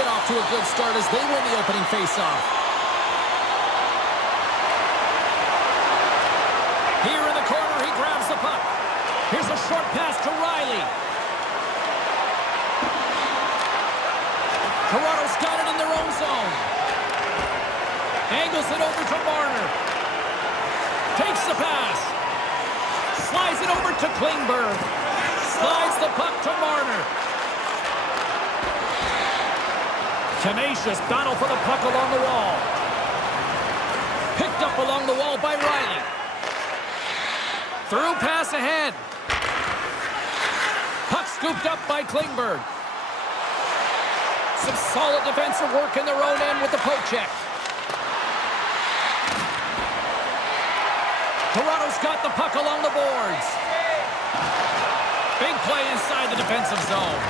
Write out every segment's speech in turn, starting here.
get off to a good start as they win the opening faceoff. Here in the corner, he grabs the puck. Here's a short pass to Riley. Toronto's got it in their own zone. Angles it over to Marner. Takes the pass. Slides it over to Klingberg. Slides the puck to Marner. Tenacious battle for the puck along the wall. Picked up along the wall by Riley. Through pass ahead. Puck scooped up by Klingberg. Some solid defensive work in their own end with the poke check. Toronto's got the puck along the boards. Big play inside the defensive zone.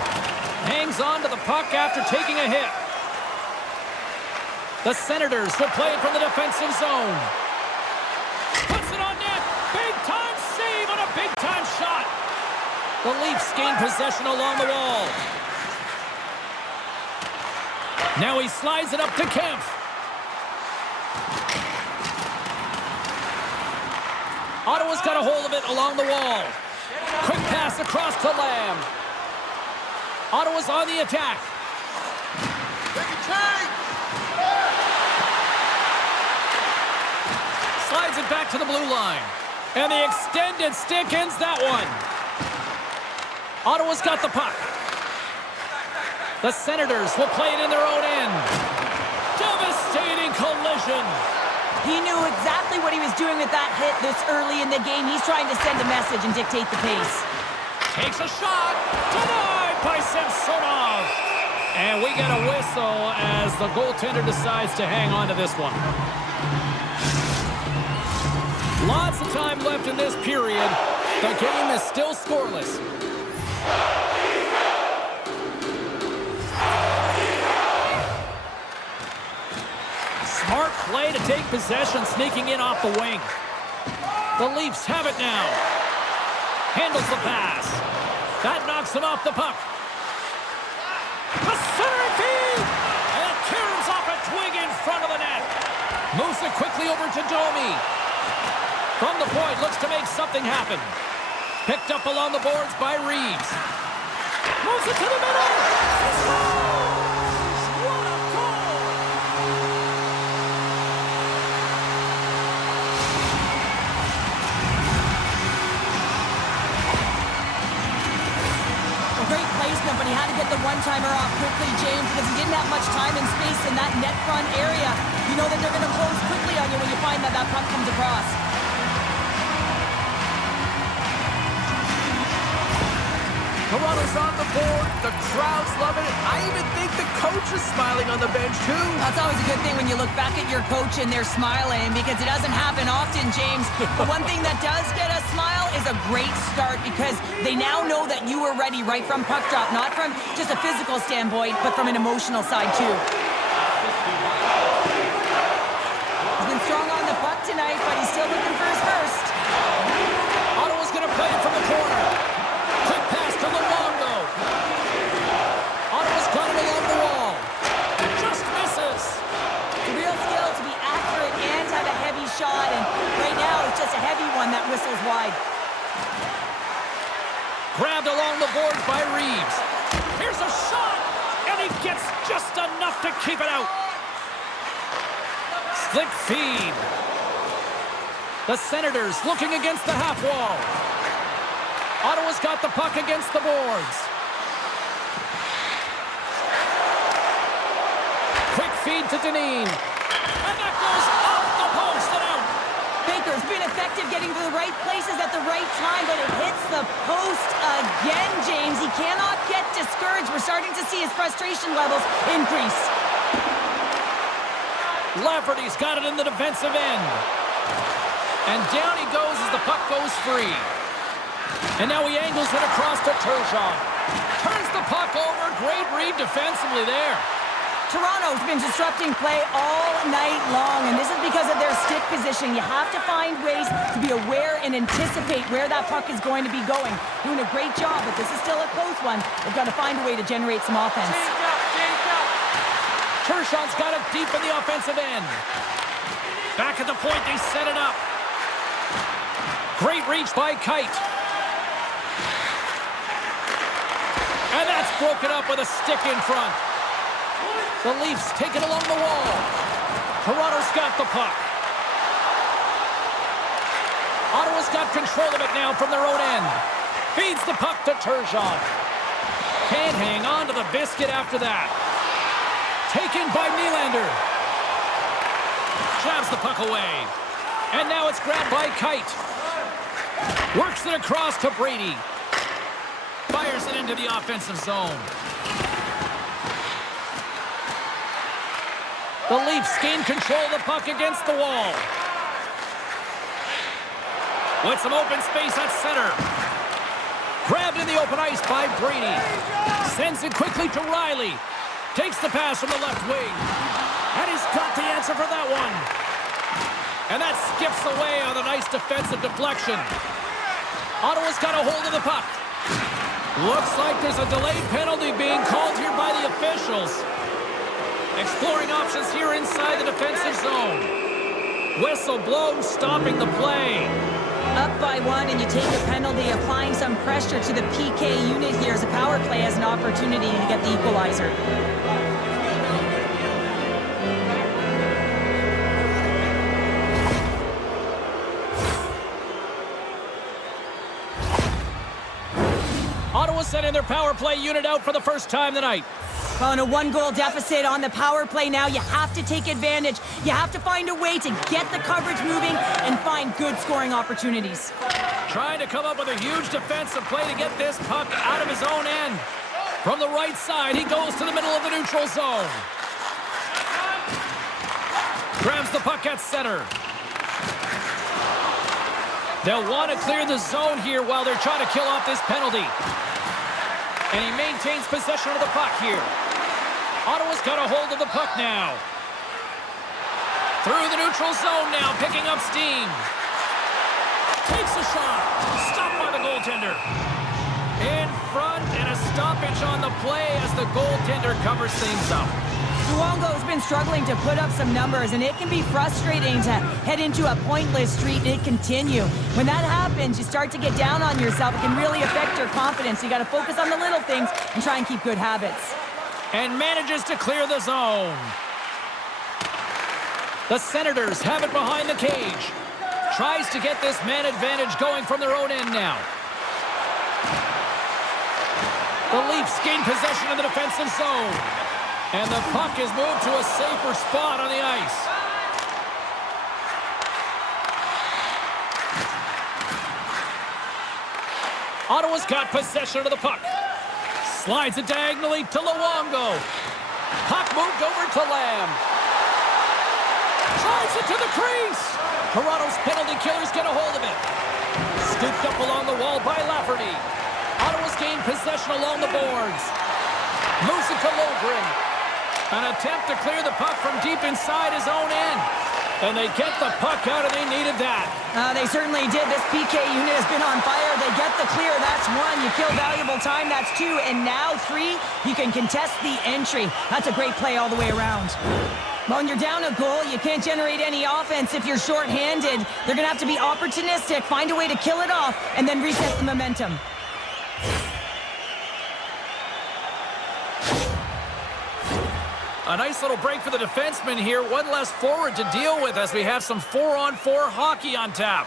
Hangs on to the puck after taking a hit. The Senators will play it from the defensive zone. Puts it on net. Big-time save on a big-time shot. The Leafs gain possession along the wall. Now he slides it up to Kempf. Ottawa's got a hold of it along the wall. Quick pass across to Lamb. Ottawa's on the attack. Slides it back to the blue line. And the extended stick ends that one. Ottawa's got the puck. The Senators will play it in their own end. Devastating collision. He knew exactly what he was doing with that hit this early in the game. He's trying to send a message and dictate the pace. Takes a shot. Denied by Samsonov. And we get a whistle as the goaltender decides to hang on to this one. Lots of time left in this period. The game is still scoreless. Smart play to take possession, sneaking in off the wing. The Leafs have it now. Handles the pass. That knocks him off the puck. A center feed! And it tears off a twig in front of the net. Moves it quickly over to Domi. From the point, looks to make something happen. Picked up along the boards by Reeves. Moves it to the middle. What a goal! A great placement, but he had to get the one-timer off quickly, James, because he didn't have much time and space in that net front area. You know that they're going to close quickly on you when you find that puck comes across. Toronto's on the board. The crowd's loving it. I even think the coach is smiling on the bench, too. That's always a good thing when you look back at your coach and they're smiling, because it doesn't happen often, James. But one thing that does get a smile is a great start, because they now know that you were ready right from puck drop, not from just a physical standpoint, but from an emotional side, too. He's been strong on the puck tonight, but he's still looking for his first. Ottawa's going to play it from the corner. Quick pass to Luongo. Ottawa's got it along the wall. Just misses. It's a real skill to be accurate and have a heavy shot, and right now it's just a heavy one that whistles wide. Grabbed along the boards by Reeves. Here's a shot, and he gets just enough to keep it out. Slick feed. The Senators looking against the half wall. Ottawa's got the puck against the boards. Quick feed to Dineen. And that goes off the post and out. Baker's been effective getting to the right places at the right time, but it hits the post again, James. He cannot get discouraged. We're starting to see his frustration levels increase. Lafferty's got it in the defensive end. And down he goes as the puck goes free. And now he angles it across to Turgeon. Turns the puck over. Great read defensively there. Toronto's been disrupting play all night long, and this is because of their stick position. You have to find ways to be aware and anticipate where that puck is going to be going. Doing a great job, but this is still a close one. They've got to find a way to generate some offense. Turgeon's got it deep in the offensive end. Back at the point, they set it up. Great reach by Kite. And that's broken up with a stick in front. The Leafs take it along the wall. Toronto's got the puck. Ottawa's got control of it now from their own end. Feeds the puck to Turgeon. Can't hang on to the biscuit after that. Taken by Nylander. Jabs the puck away. And now it's grabbed by Kite. Works it across to Brady. Fires it into the offensive zone. The Leafs gain control of the puck against the wall. With some open space at center. Grabbed in the open ice by Brady. Sends it quickly to Riley. Takes the pass from the left wing. And he's got the answer for that one. And that skips away on a nice defensive deflection. Ottawa's got a hold of the puck. Looks like there's a delayed penalty being called here by the officials. Exploring options here inside the defensive zone. Whistle blown, stopping the play. Up by 1 and you take a penalty, applying some pressure to the PK unit here as the power play has an opportunity to get the equalizer. Ottawa sending their power play unit out for the first time tonight. Well, in a 1-goal deficit on the power play now, you have to take advantage. You have to find a way to get the coverage moving and find good scoring opportunities. Trying to come up with a huge defensive play to get this puck out of his own end. From the right side, he goes to the middle of the neutral zone. Grabs the puck at center. They'll want to clear the zone here while they're trying to kill off this penalty. And he maintains possession of the puck here. Ottawa's got a hold of the puck now. Through the neutral zone now, picking up steam. Takes a shot. Stopped by the goaltender. In front, and a stoppage on the play as the goaltender covers things up. Luongo's been struggling to put up some numbers, and it can be frustrating to head into a pointless streak and continue. When that happens, you start to get down on yourself. It can really affect your confidence. You got to focus on the little things and try and keep good habits. And manages to clear the zone. The Senators have it behind the cage. Tries to get this man advantage going from their own end now. The Leafs gain possession of the defensive zone. And the puck is moved to a safer spot on the ice. Ottawa's got possession of the puck. Slides it diagonally to Luongo. Puck moved over to Lamb. Drives it to the crease. Toronto's penalty killers get a hold of it. Scooped up along the wall by Lafferty. Ottawa's gained possession along the boards. Moves it to Logren. An attempt to clear the puck from deep inside his own end. And they get the puck out, and they needed that. They certainly did. This PK unit has been on fire. They get the clear. That's 1. You kill valuable time. That's 2. And now 3, you can contest the entry. That's a great play all the way around. When you're down a goal, you can't generate any offense if you're shorthanded. They're going to have to be opportunistic, find a way to kill it off, and then reset the momentum. A nice little break for the defenseman here. One less forward to deal with as we have some 4-on-4 hockey on tap.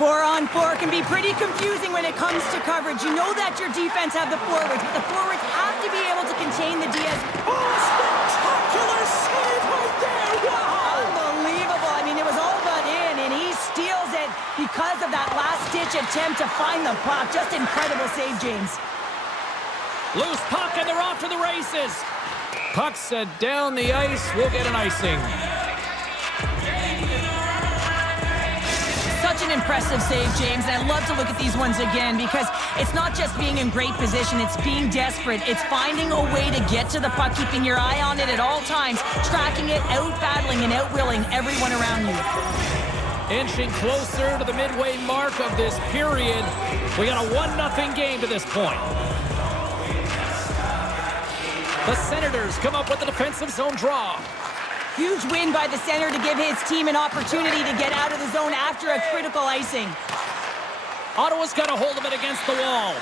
4-on-4 can be pretty confusing when it comes to coverage. You know that your defense have the forwards, but the forwards have to be able to contain the DS. Oh, spectacular save right there! Wow! Unbelievable. I mean, it was all but in, and he steals it because of that last-ditch attempt to find the puck. Just incredible save, James. Loose puck, and they're off to the races. Puck set down the ice. We'll get an icing. Such an impressive save, James, and I love to look at these ones again because it's not just being in great position, it's being desperate. It's finding a way to get to the puck, keeping your eye on it at all times, tracking it, out-battling and out-willing everyone around you. Inching closer to the midway mark of this period. We got a 1-0 game to this point. The Senators come up with the defensive zone draw. Huge win by the center to give his team an opportunity to get out of the zone after a critical icing. Ottawa's got a hold of it against the wall.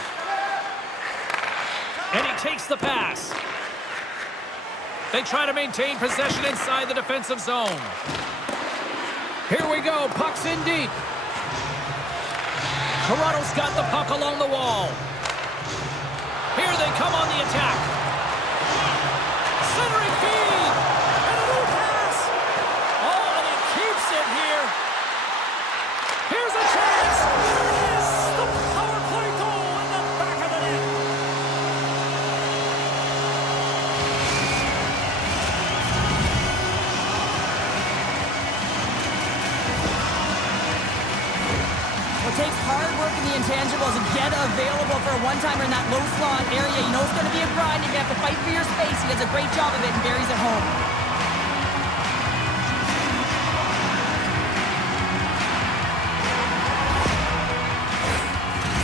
And he takes the pass. They try to maintain possession inside the defensive zone. Here we go. Puck's in deep. Toronto's got the puck along the wall. Here they come on the attack. Centering feed. And a new pass. Oh, and he keeps it here. Here's a chance. There it is. The power play goal in the back of the net. It takes hard work in the intangibles to get available for a one-timer in that low slot area. You know it's going to be a grind. You're going to have to fight for your space. He does a great job of it and buries it home.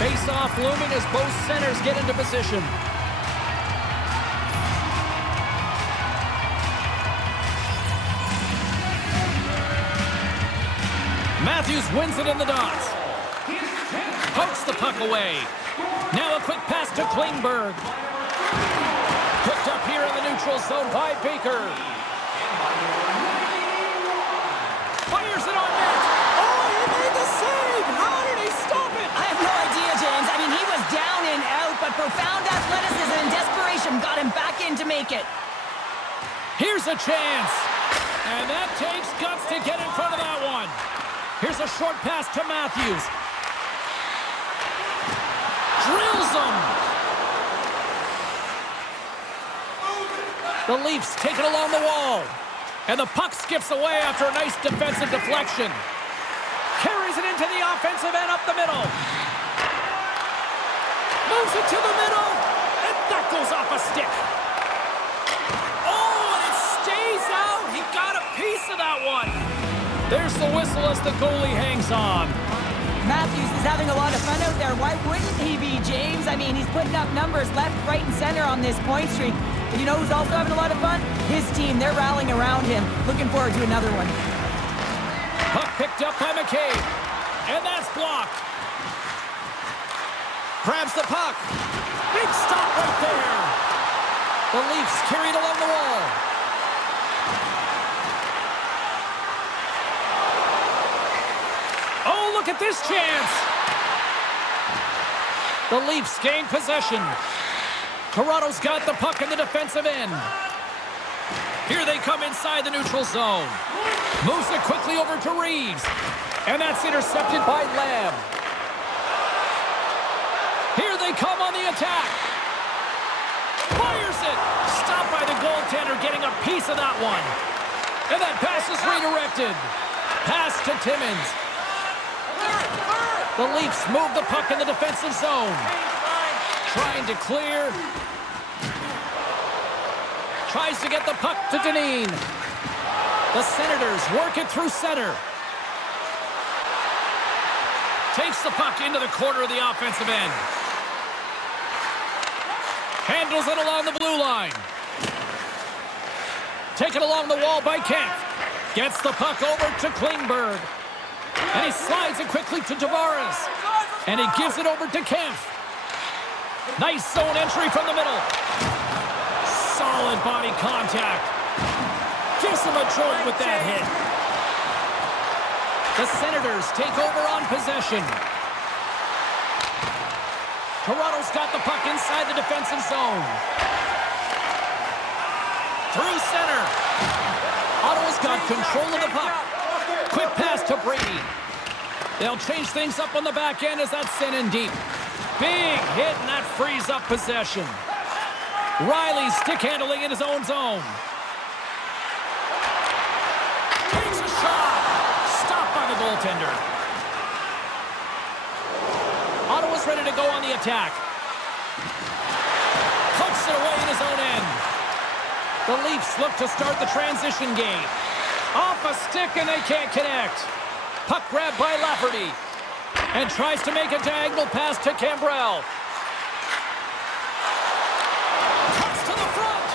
Face-off looming as both centers get into position. Matthews wins it in the dots. Pokes the puck away. Now a quick pass to Klingberg. Picked up here in the neutral zone by Baker. Fires it on net. Oh, he made the save. How did he stop it? I have no idea, James. I mean, he was down and out, but profound athleticism and desperation got him back in to make it. Here's a chance. And that takes guts to get in front of that one. Here's a short pass to Matthews. Drills him. The Leafs take it along the wall. And the puck skips away after a nice defensive deflection. Carries it into the offensive end up the middle. Moves it to the middle. And that goes off a stick. Oh, and it stays out. He got a piece of that one. There's the whistle as the goalie hangs on. Matthews is having a lot of fun out there. Why wouldn't he be, James? I mean, he's putting up numbers left, right, and center on this point streak. But you know who's also having a lot of fun? His team. They're rallying around him. Looking forward to another one. Puck picked up by McCabe. And that's blocked. Grabs the puck. Big stop right there. The Leafs carried along the wall. Oh, look at this chance. The Leafs gain possession. Toronto's got the puck in the defensive end. Here they come inside the neutral zone. Moves it quickly over to Reeves. And that's intercepted by Lamb. Here they come on the attack. Fires it. Stopped by the goaltender, getting a piece of that one. And that pass is redirected. Pass to Timmins. The Leafs move the puck in the defensive zone. Trying to clear. Tries to get the puck to Dineen. The Senators work it through center. Takes the puck into the corner of the offensive end. Handles it along the blue line. Taken along the wall by Kemp. Gets the puck over to Klingberg. And he slides it quickly to Tavares. And he gives it over to Kemp. Nice zone entry from the middle. Solid body contact. Gives him a jolt with that hit. The Senators take over on possession. Toronto's got the puck inside the defensive zone. Through center. Ottawa's got control of the puck. Quick pass to Brady. They'll change things up on the back end as that's sent in deep. Big hit, and that frees up possession. Riley stick handling in his own zone. Takes a shot. Stopped by the goaltender. Ottawa's ready to go on the attack. Pokes it away in his own end. The Leafs look to start the transition game. Off a stick, and they can't connect. Puck grabbed by Lafferty. And tries to make a diagonal pass to Cambrell. Cuts to the front.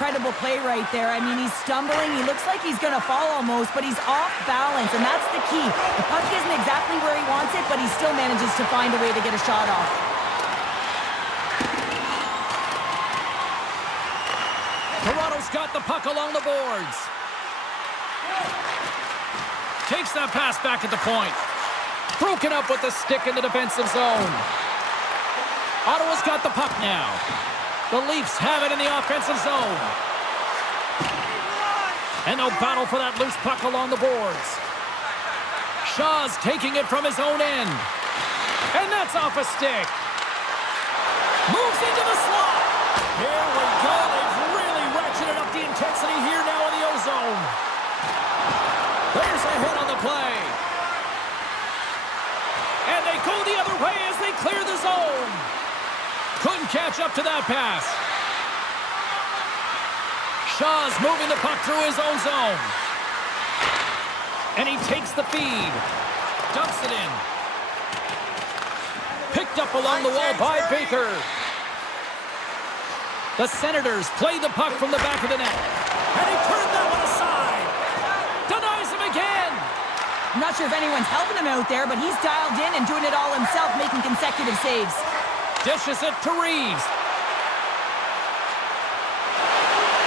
incredible play right there. I mean, he's stumbling. He looks like he's going to fall almost, but he's off balance, and that's the key. The puck isn't exactly where he wants it, but he still manages to find a way to get a shot off. Toronto's got the puck along the boards. Takes that pass back at the point. Broken up with the stick in the defensive zone. Ottawa's got the puck now. The Leafs have it in the offensive zone. And they'll battle for that loose puck along the boards. Shaw's taking it from his own end. And that's off a stick. Moves into the slot. Here we go. They've really ratcheted up the intensity here now in the O-zone. There's a hit on the play. And they go the other way as they clear the zone. Couldn't catch up to that pass. Shaw's moving the puck through his own zone. And he takes the feed. Dumps it in. Picked up along the wall by Baker. The Senators play the puck from the back of the net. And he turned that one aside. Denies him again. I'm not sure if anyone's helping him out there, but he's dialed in and doing it all himself, making consecutive saves. Dishes it to Reeves.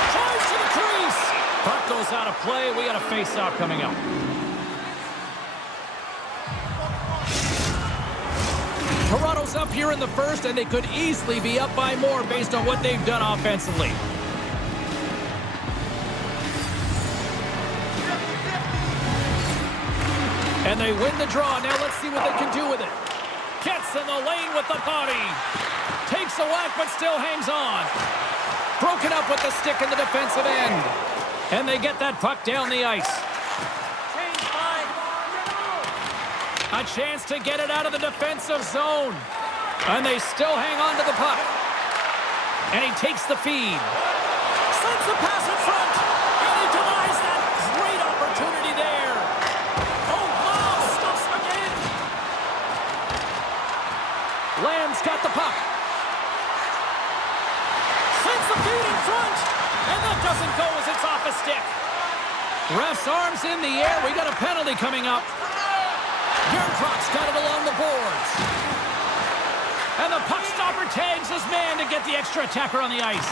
Tries to the crease. Puck goes out of play. We got a face-off coming up. Toronto's up here in the first, and they could easily be up by more based on what they've done offensively. And they win the draw. Now let's see what they can do with it. Gets in the lane with the body. Takes a whack, but still hangs on. Broken up with the stick in the defensive end. And they get that puck down the ice. A chance to get it out of the defensive zone. And they still hang on to the puck. And he takes the feed. Sends the pass in front. And he denies that great opportunity there. Oh, wow, stuffs him again. Lamb's got the puck. Sends the feed in front. And that doesn't go as it's off a stick. Ref's arms in the air. We got a penalty coming up. Gernkrok's got it along the boards. And the puck stopper tags his man to get the extra attacker on the ice.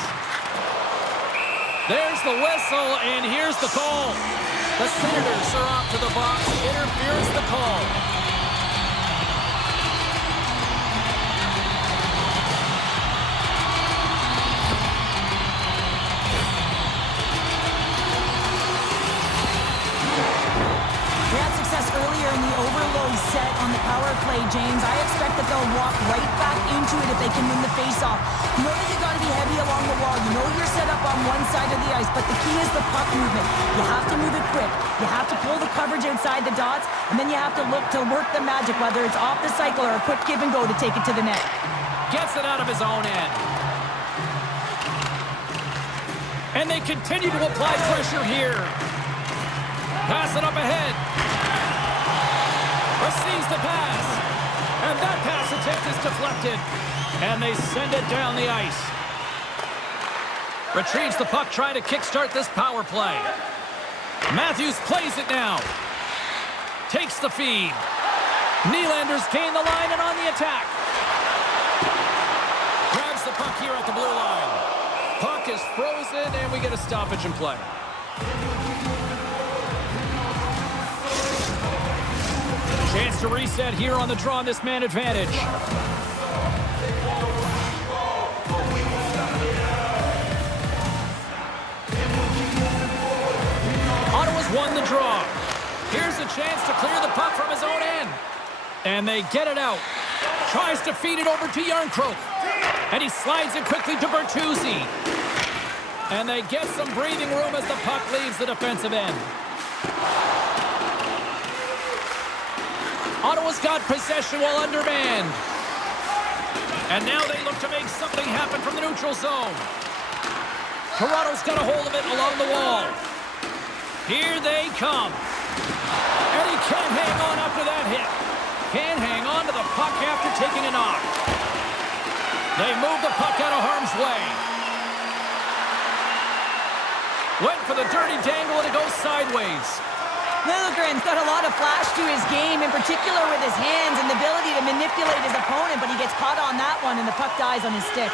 There's the whistle, and here's the call. The Senators are off to the box. Interference the call. Earlier in the overload set on the power play, James, I expect that they'll walk right back into it if they can win the faceoff. You know that you got to be heavy along the wall. You know you're set up on one side of the ice, but the key is the puck movement. You have to move it quick. You have to pull the coverage inside the dots, and then you have to look to work the magic, whether it's off the cycle or a quick give and go to take it to the net. Gets it out of his own end. And they continue to apply pressure here. Pass it up ahead. Receives the pass. And that pass attempt is deflected. And they send it down the ice. Retrieves the puck, trying to kickstart this power play. Matthews plays it now. Takes the feed. Nylanders gain the line and on the attack. Grabs the puck here at the blue line. Puck is frozen, and we get a stoppage in play. Chance to reset here on the draw on this man advantage. Ottawa's won the draw. Here's a chance to clear the puck from his own end. And they get it out. Tries to feed it over to Jarnkrok. And he slides it quickly to Bertuzzi. And they get some breathing room as the puck leaves the defensive end. Ottawa's got possession while undermanned. And now they look to make something happen from the neutral zone. Toronto's got a hold of it along the wall. Here they come. And he can't hang on after that hit. Can't hang on to the puck after taking a knock. They move the puck out of harm's way. Went for the dirty dangle, and it goes sideways. Liljegren's got a lot of flash to his game, in particular with his hands and the ability to manipulate his opponent, but he gets caught on that one, and the puck dies on his stick.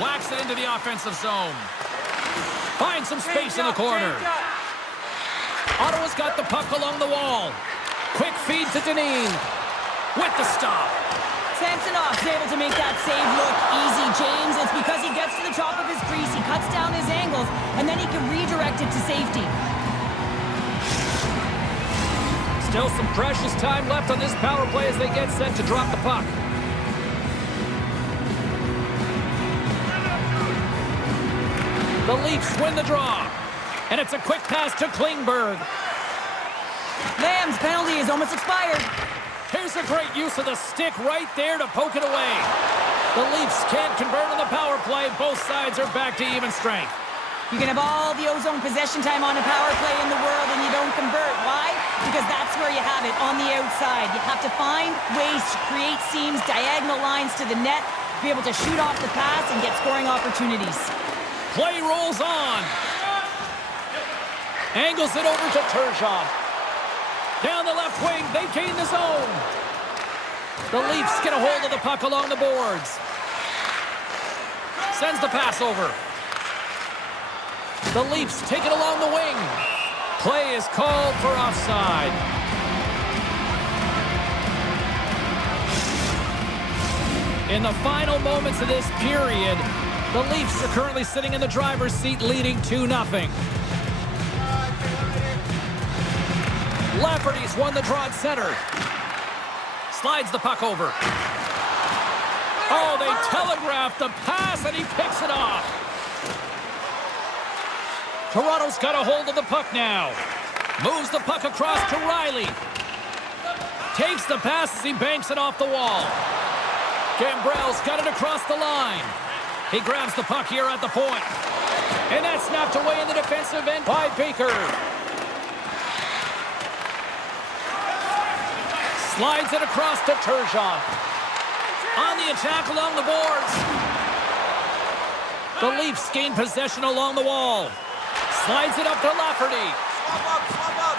Whacks it into the offensive zone. Finds some space in the corner. Ottawa's got the puck along the wall. Quick feed to Dineen. With the stop. Samsonov's able to make that save look easy, James. It's because he gets to the top of his crease, he cuts down his angles, and then he can redirect it to safety. Still some precious time left on this power play as they get set to drop the puck. The Leafs win the draw. And it's a quick pass to Klingberg. Lamb's penalty is almost expired. Here's a great use of the stick right there to poke it away. The Leafs can't convert on the power play. Both sides are back to even strength. You can have all the ozone possession time on a power play in the world and you don't convert. Why? Because that's where you have it, on the outside. You have to find ways to create seams, diagonal lines to the net, be able to shoot off the pass and get scoring opportunities. Play rolls on. Angles it over to Turgeon. Down the left wing, they gain the zone. The Leafs get a hold of the puck along the boards. Sends the pass over. The Leafs take it along the wing. Play is called for offside. In the final moments of this period, the Leafs are currently sitting in the driver's seat leading 2-0. Lafferty's won the draw at center. Slides the puck over. Oh, they telegraphed the pass, and he picks it off. Toronto's got a hold of the puck now. Moves the puck across to Riley. Takes the pass as he banks it off the wall. Gambrell's got it across the line. He grabs the puck here at the point. And that's knocked away in the defensive end by Baker. Slides it across to Turgeon. On the attack along the boards. The Leafs gain possession along the wall. Slides it up to Lafferty. Swap up.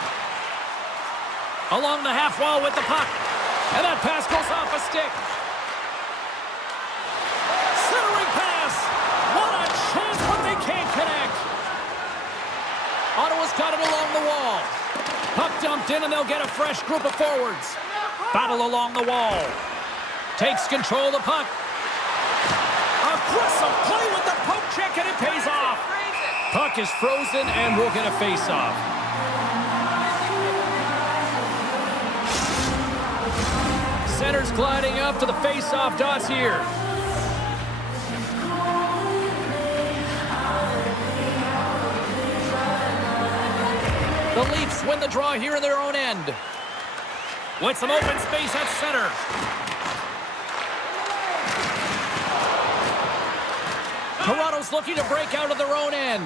Along the half wall with the puck. And that pass goes off a stick. Centering pass. What a chance, but they can't connect. Ottawa's got it along the wall. Puck dumped in, and they'll get a fresh group of forwards. Battle along the wall. Takes control of the puck. Aggressive play with the poke check, and it pays off. Puck is frozen, and we'll get a face-off. Center's gliding up to the face-off dots here. The Leafs win the draw here in their own end. With some open space at center. Toronto's looking to break out of their own end.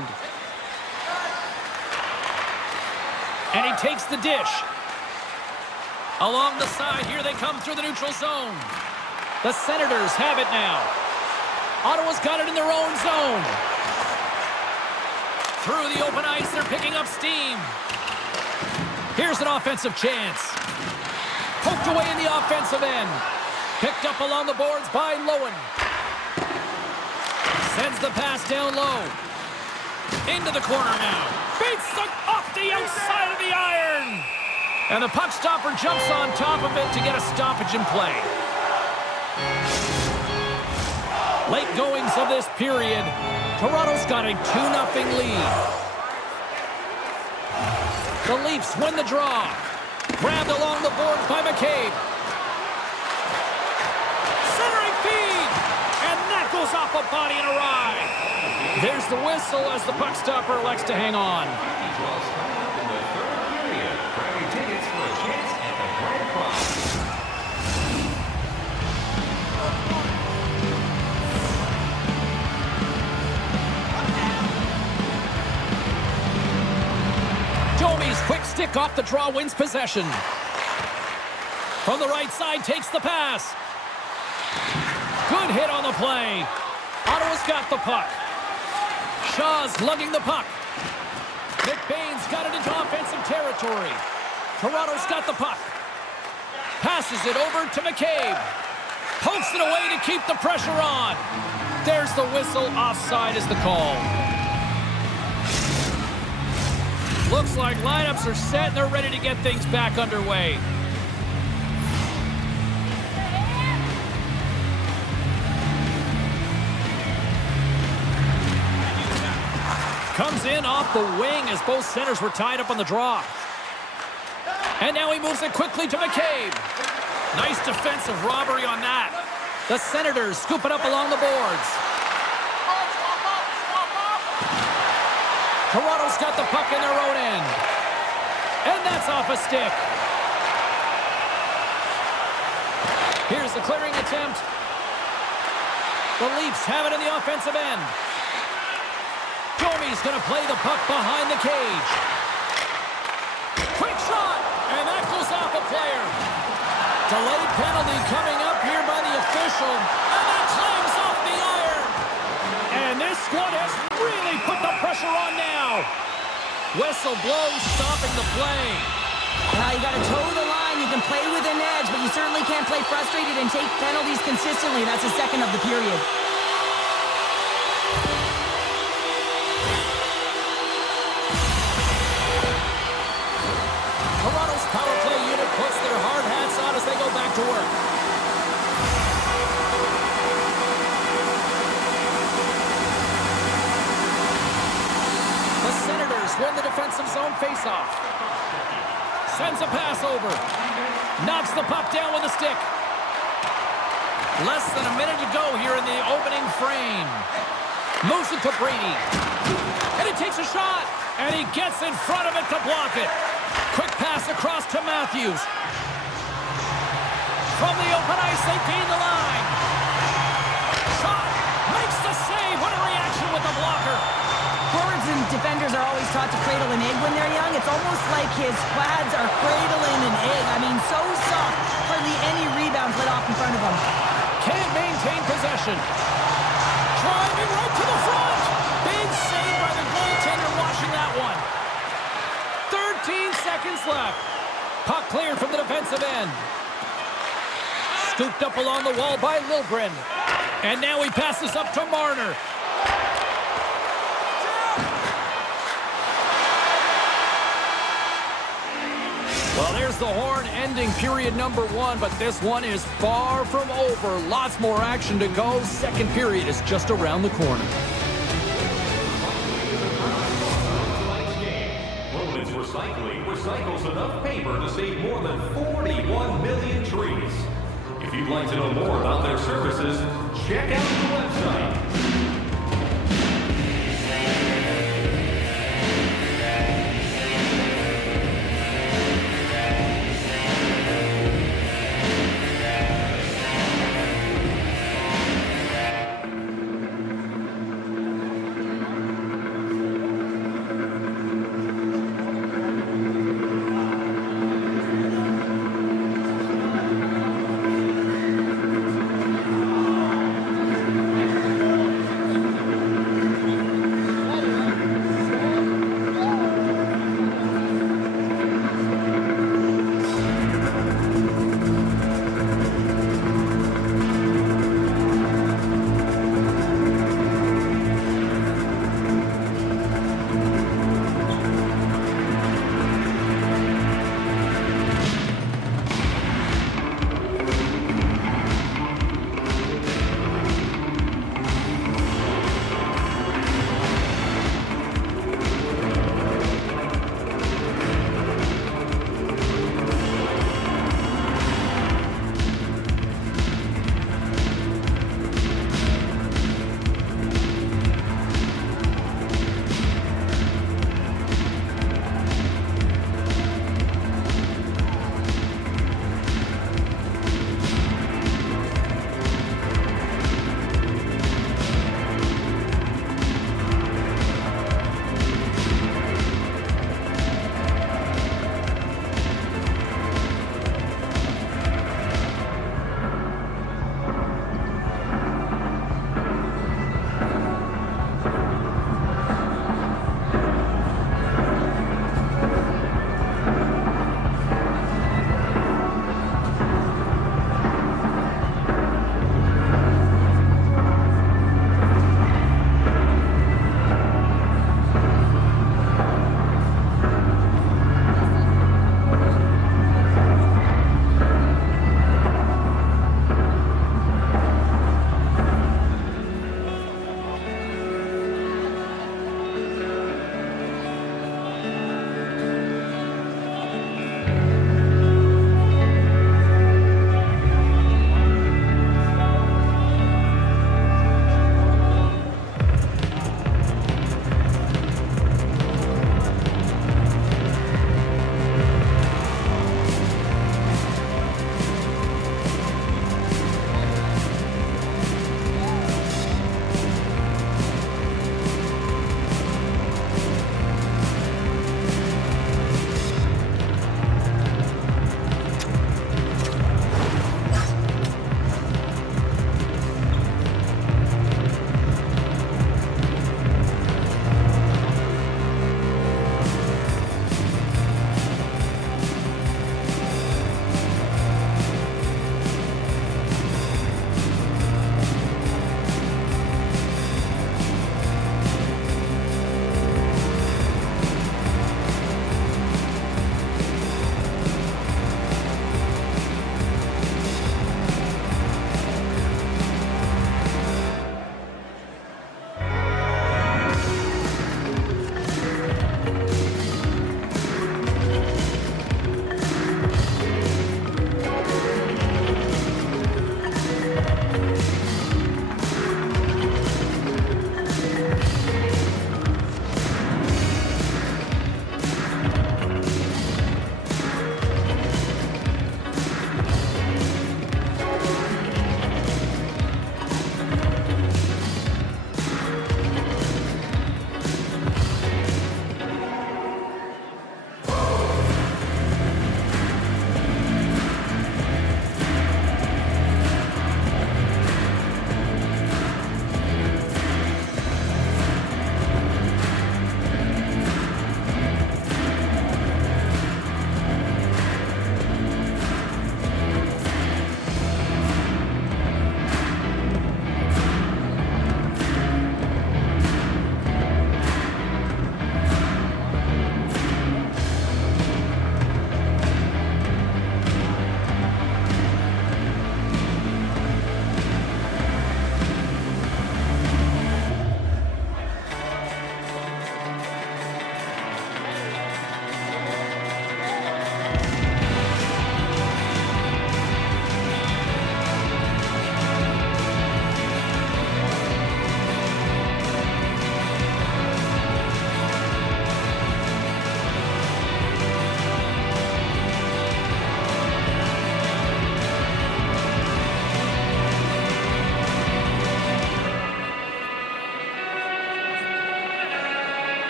And he takes the dish. Along the side, here they come through the neutral zone. The Senators have it now. Ottawa's got it in their own zone. Through the open ice, they're picking up steam. Here's an offensive chance. Poked away in the offensive end. Picked up along the boards by Lowen. Sends the pass down low. Into the corner now. Beats it off the outside of the iron. And the puck stopper jumps on top of it to get a stoppage in play. Late goings of this period. Toronto's got a 2-0 lead. The Leafs win the draw. Grabbed along the board by McCabe. Centering feed. And that goes off a body and awry. There's the whistle as the puck stopper elects to hang on. Domi's quick stick off the draw wins possession. From the right side, takes the pass. Good hit on the play. Ottawa's got the puck. Shaw's lugging the puck. McBain's got it into offensive territory. Toronto's got the puck. Passes it over to McCabe. Pokes it away to keep the pressure on. There's the whistle. Offside is the call. Looks like lineups are set and they're ready to get things back underway. Comes in off the wing as both centers were tied up on the draw. And now he moves it quickly to McCabe. Nice defensive robbery on that. The Senators scoop it up along the boards. Toronto's got the puck in their own end. And that's off a stick. Here's the clearing attempt. The Leafs have it in the offensive end. Domi's going to play the puck behind the cage. Quick shot, and that goes off a player. Delayed penalty coming up here by the official, and that claims off the iron. And this squad has really put the pressure on now. Whistle blows, stopping the play. Now you got to toe the line. You can play with an edge, but you certainly can't play frustrated and take penalties consistently. That's the second of the period. Toronto's power play unit puts their hard hats on as they go back to work. The Senators win the defensive zone faceoff. Sends a pass over. Knocks the puck down with a stick. Less than a minute to go here in the opening frame. Moves it to Brady. And he takes a shot. And he gets in front of it to block it. Quick pass across to Matthews. From the open ice, they gain the line. Shot. Makes the save. What a reaction with the blocker. Forwards and defenders are always taught to cradle an egg when they're young. It's almost like his quads are cradling an egg. I mean, so soft. Hardly any rebounds let off in front of him. Can't maintain possession. Driving right to the front. Big save by the goaltender watching that one. 13 seconds left. Puck cleared from the defensive end. Scooped up along the wall by Liljegren. And now he passes up to Marner. Well, there's the horn ending period number 1, but this one is far from over. Lots more action to go. Second period is just around the corner. Recycling recycles enough paper to save more than 41 million trees. If you'd like to know more about their services, check out the website.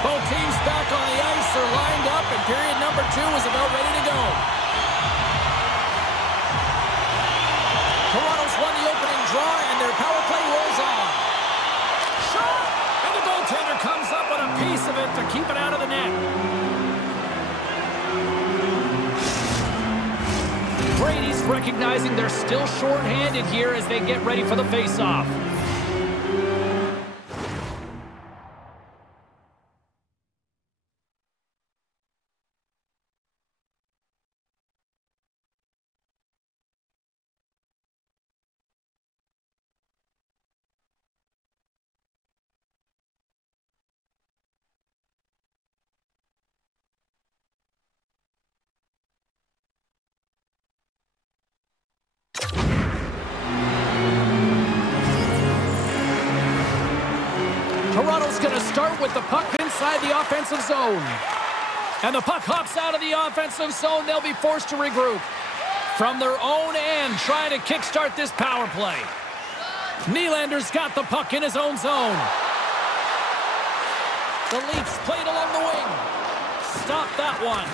Both teams back on the ice are lined up, and period number 2 is about ready to go. Toronto's won the opening draw, and their power play rolls on. Shot! And the goaltender comes up with a piece of it to keep it out of the net. Brady's recognizing they're still short-handed here as they get ready for the face-off. Toronto's going to start with the puck inside the offensive zone. And the puck hops out of the offensive zone. They'll be forced to regroup. From their own end, trying to kickstart this power play. Nylander's got the puck in his own zone. The Leafs played along the wing. Stop that one.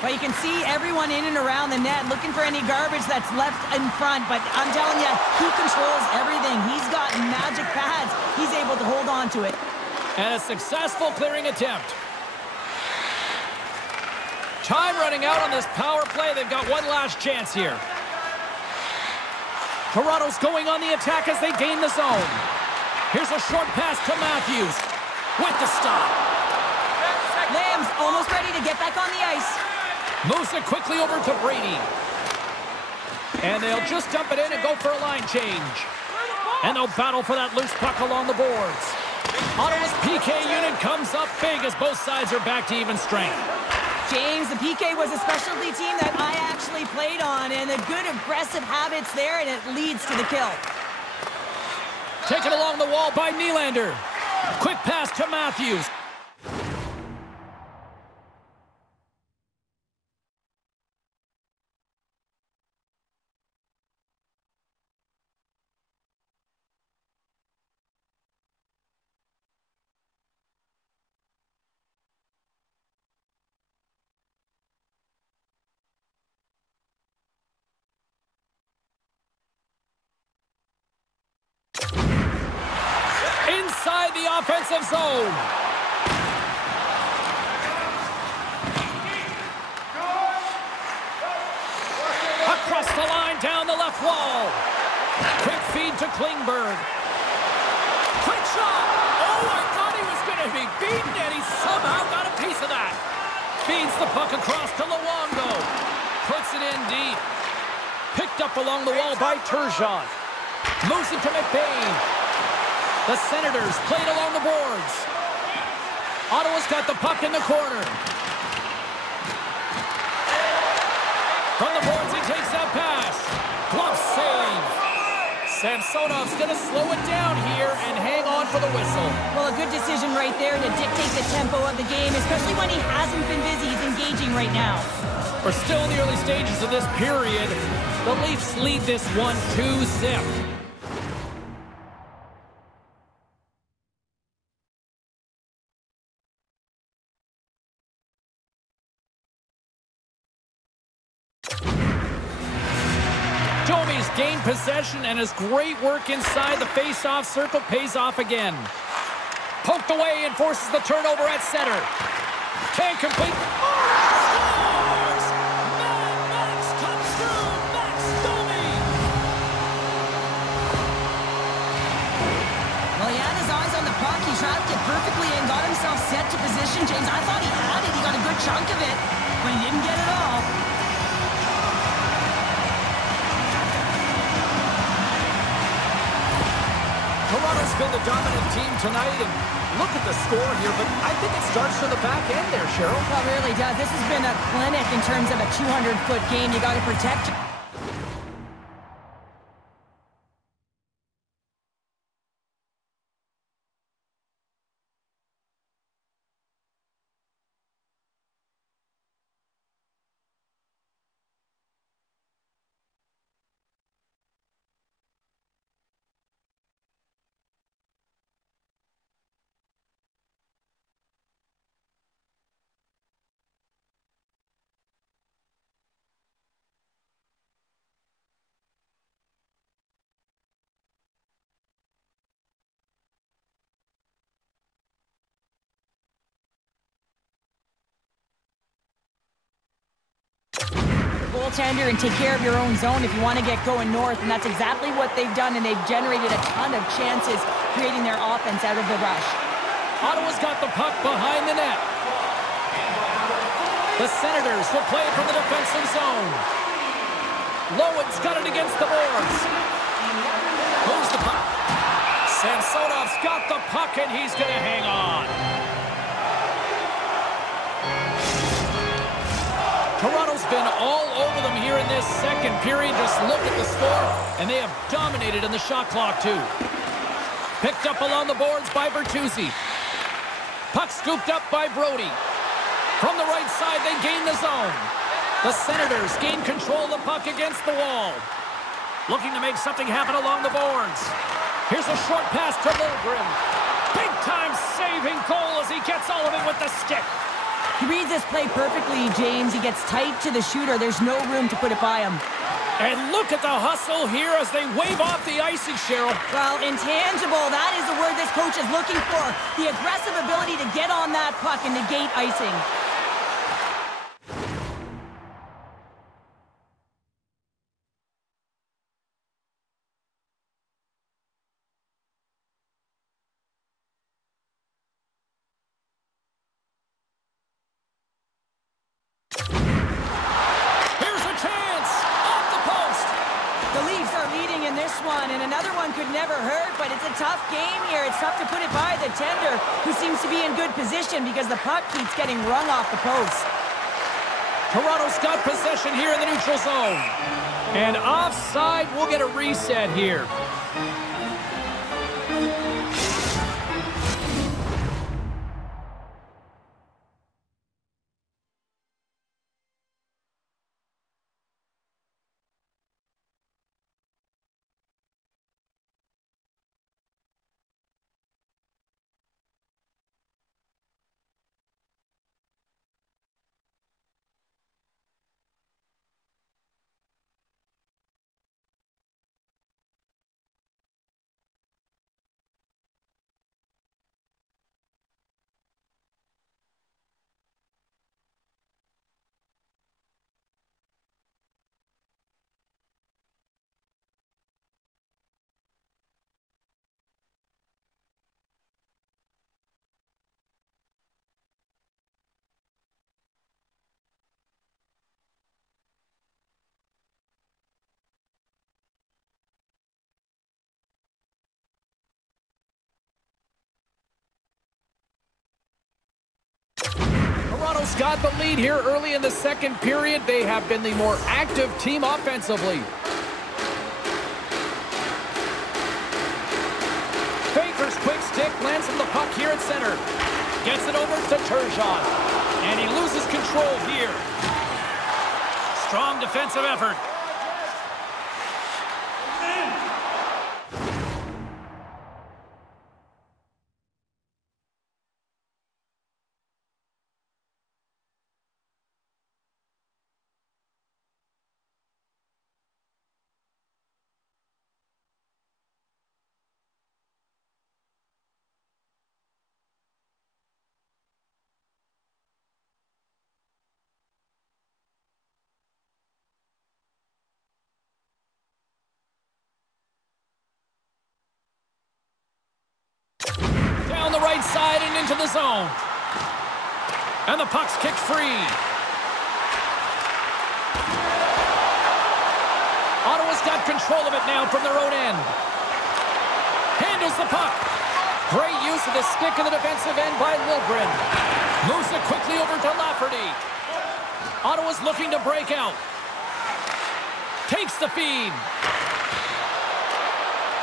Well, you can see everyone in and around the net looking for any garbage that's left in front. But I'm telling you, he controls everything. He's got magic pads. He's able to hold on to it. And a successful clearing attempt. Time running out on this power play. They've got one last chance here. Toronto's going on the attack as they gain the zone. Here's a short pass to Matthews with the stop. Lamb's almost ready to get back on the ice. Moves it quickly over to Brady. And they'll just dump it in and go for a line change. And they'll battle for that loose puck along the boards. Ottawa's PK unit comes up big as both sides are back to even strength. James, the PK was a specialty team that I actually played on, and the good aggressive habits there, and it leads to the kill. Taken along the wall by Nylander. Quick pass to Matthews. Inside the offensive zone. Across the line, down the left wall. Quick feed to Klingberg. Quick shot. Oh, I thought he was going to be beaten, and he somehow got a piece of that. Feeds the puck across to Luongo. Puts it in deep. Picked up along the wall by Turgeon. Moves it to McBain. The Senators played along the boards. Ottawa's got the puck in the corner. From the boards, he takes that pass. Glove save. Samsonov's going to slow it down here and hang on for the whistle. Well, a good decision right there to dictate the tempo of the game, especially when he hasn't been busy. He's engaging right now. We're still in the early stages of this period. The Leafs lead this one 2-zip. Domi's gained possession, and his great work inside the face-off circle pays off again. Poked away and forces the turnover at center. Can't complete. Scores! Max comes through. Max Domi. Well, he had his eyes on the puck. He tracked it perfectly and got himself set to position. James, I thought he had it. He got a good chunk of it, but he didn't get it all. Toronto's been the dominant team tonight, and look at the score here, but I think it starts from the back end there, Cheryl. Well, it really does. This has been a clinic in terms of a 200-foot game. You got to protect goaltender and take care of your own zone if you want to get going north, and that's exactly what they've done, and they've generated a ton of chances creating their offense out of the rush. Ottawa's got the puck behind the net. The Senators will play it from the defensive zone. Lowen's got it against the boards. Moves the puck. Samsonov's got the puck, and he's going to hang on. Toronto's been all over them here in this second period. Just look at the score, and they have dominated in the shot clock, too. Picked up along the boards by Bertuzzi. Puck scooped up by Brody. From the right side, they gain the zone. The Senators gain control of the puck against the wall. Looking to make something happen along the boards. Here's a short pass to Lilgren. Big-time saving goal as he gets all of it with the stick. He reads this play perfectly, James. He gets tight to the shooter. There's no room to put it by him. And look at the hustle here as they wave off the icing, Cheryl. Well, intangible, that is the word this coach is looking for. The aggressive ability to get on that puck and negate icing. And another one could never hurt, but it's a tough game here. It's tough to put it by the tender, who seems to be in good position because the puck keeps getting rung off the post. Toronto's got possession here in the neutral zone. And offside, we'll get a reset here. Toronto's got the lead here early in the second period. They have been the more active team offensively. Baker's quick stick lands him the puck here at center. Gets it over to Turgeon. And he loses control here. Strong defensive effort. Down the right side and into the zone. And the puck's kicked free. Ottawa's got control of it now from their own end. Handles the puck. Great use of the stick in the defensive end by Lilgren. Moves it quickly over to Lafferty. Ottawa's looking to break out. Takes the feed.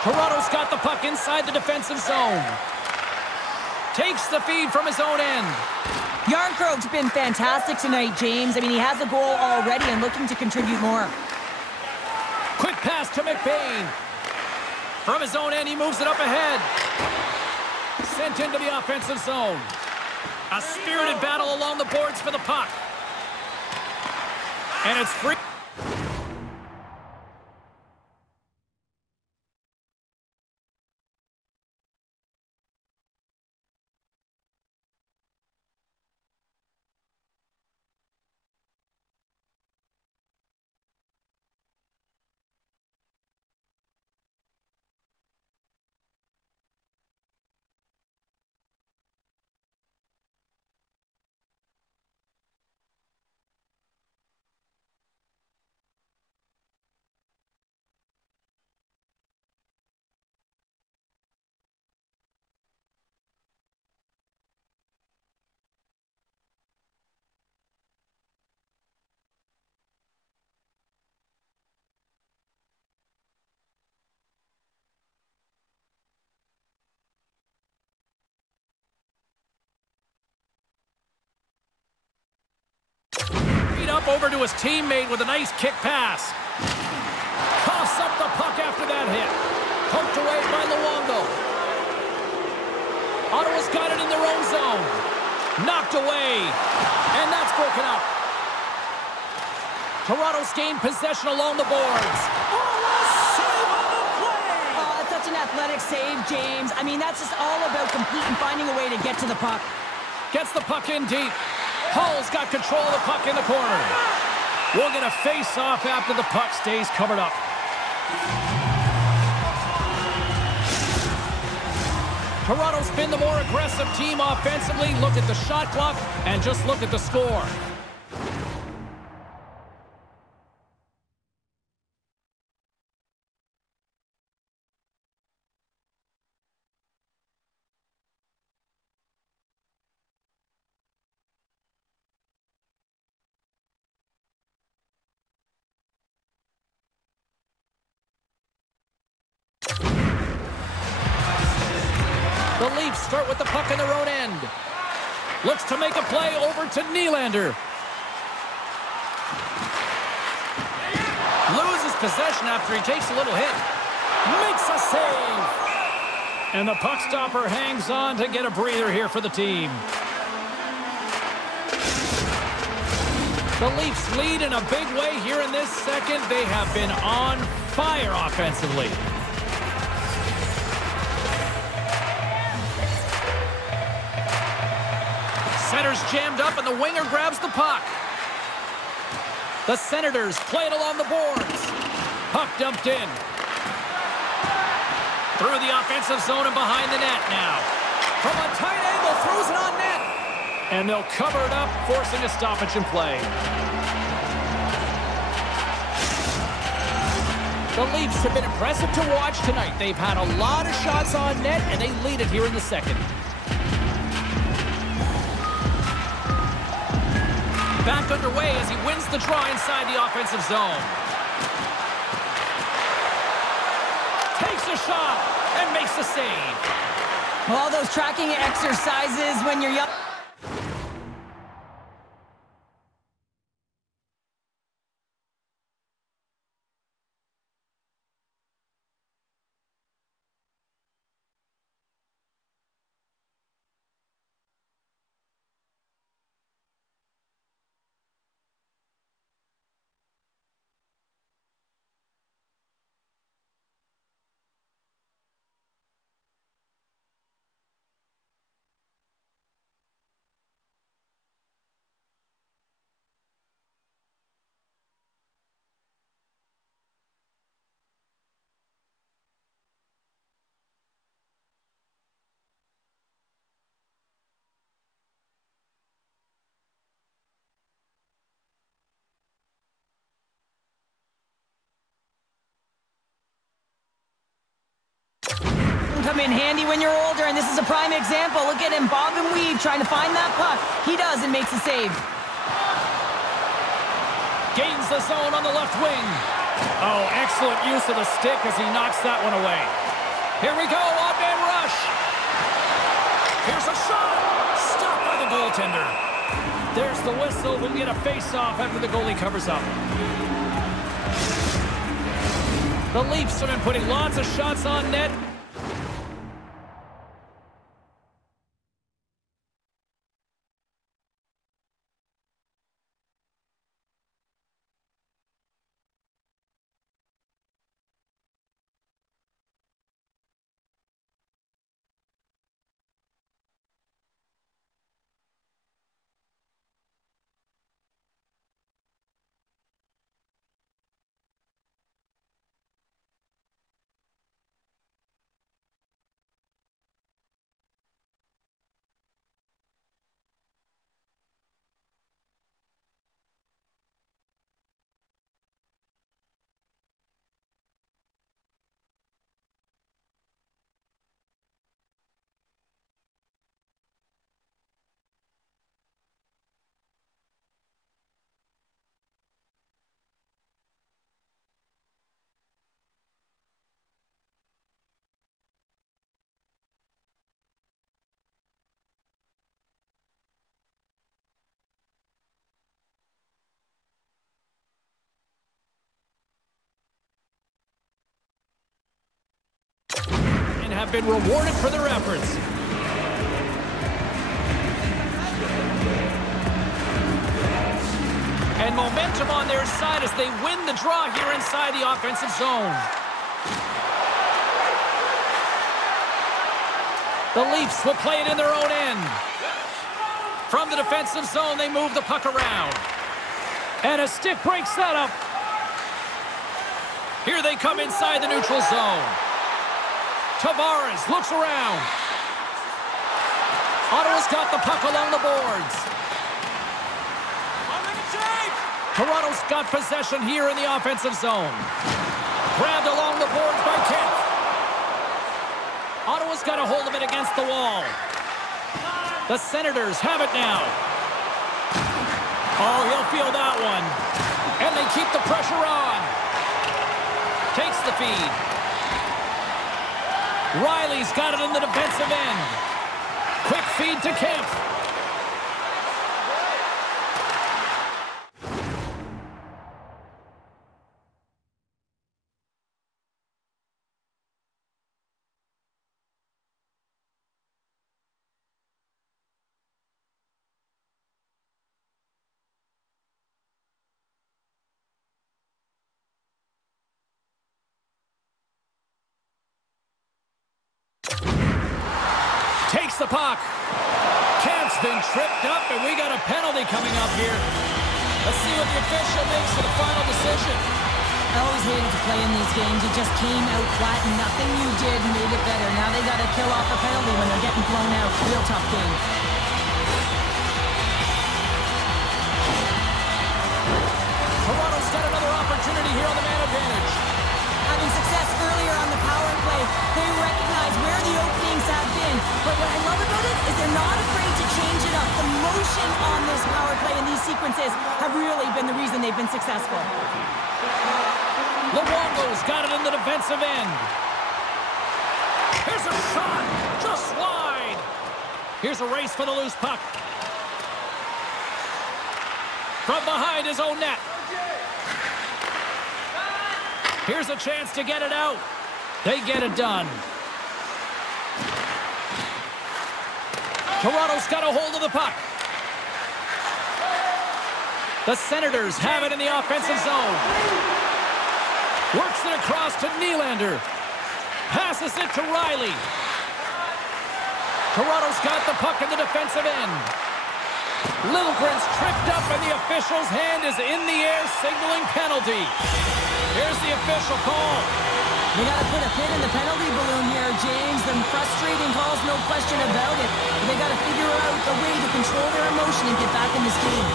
Toronto's got the puck inside the defensive zone. Takes the feed from his own end. Yarncroke's been fantastic tonight, James. I mean, he has a goal already and looking to contribute more. Quick pass to McBain. From his own end, he moves it up ahead. Sent into the offensive zone. A spirited battle along the boards for the puck. And it's free. up over to his teammate with a nice kick pass. Coughs up the puck after that hit. Poked away by Luongo. Ottawa's got it in their own zone. Knocked away. And that's broken up. Toronto's gained possession along the boards. Save on the play! Oh, that's such an athletic save, James. I mean, that's just all about competing, finding a way to get to the puck. Gets the puck in deep. Hull's got control of the puck in the corner. We'll get a face-off after the puck stays covered up. Toronto's been the more aggressive team offensively. Look at the shot clock and just look at the score. The Leafs start with the puck in their own end. Looks to make a play over to Nylander. Loses possession after he takes a little hit. Makes a save. And the puck stopper hangs on to get a breather here for the team. The Leafs lead in a big way here in this second. They have been on fire offensively. Center's jammed up, and the winger grabs the puck. The Senators play it along the boards. Puck dumped in. Through the offensive zone and behind the net now. From a tight angle, throws it on net. And they'll cover it up, forcing a stoppage in play. The Leafs have been impressive to watch tonight. They've had a lot of shots on net, and they lead it here in the second. Back underway as he wins the draw inside the offensive zone. Takes a shot and makes a save. All those tracking exercises when you're young. Come in handy when you're older, and this is a prime example. Look at him bob and weave trying to find that puck. He does and makes a save. Gains the zone on the left wing. Oh, excellent use of the stick as he knocks that one away. Here we go, odd-man rush. Here's a shot. Stopped by the goaltender. There's the whistle. We'll get a face-off after the goalie covers up. The Leafs have been putting lots of shots on net. have been rewarded for their efforts. And momentum on their side as they win the draw here inside the offensive zone. The Leafs will play it in their own end. From the defensive zone, they move the puck around. And a stick break setup. Here they come inside the neutral zone. Tavares looks around. Ottawa's got the puck along the boards. Toronto's got possession here in the offensive zone. Grabbed along the boards by Kemp. Ottawa's got a hold of it against the wall. The Senators have it now. Oh, he'll feel that one. And they keep the pressure on. Takes the feed. Riley's got it in the defensive end. Quick feed to Kemp. Takes the puck. Kemp's been tripped up, and we got a penalty coming up here. Let's see what the official makes for the final decision. I always hated to play in these games. You just came out flat, and nothing you did made it better. Now they got to kill off a penalty when they're getting blown out. Real tough game. Toronto's got another opportunity here on the man advantage. Having success earlier on the power play, they recognize where the openings have been. But what I love about it is they're not afraid to change it up. The motion on this power play and these sequences have really been the reason they've been successful. Luongo's got it in the defensive end. Here's a shot, just wide. Here's a race for the loose puck. From behind his own net. Here's a chance to get it out. They get it done. Toronto's got a hold of the puck. The Senators have it in the offensive zone. Works it across to Nylander. Passes it to Riley. Toronto's got the puck in the defensive end. Liljegren's tripped up and the official's hand is in the air signaling penalty. Here's the official call. They got to put a pin in the penalty balloon here, James. Them frustrating calls, no question about it. But they got to figure out a way to control their emotion and get back in this game.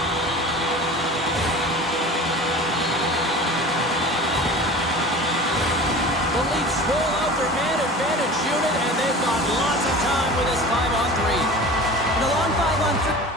The Leafs roll out their man advantage unit, and they've got lots of time with this 5-on-3. The long 5-on-3.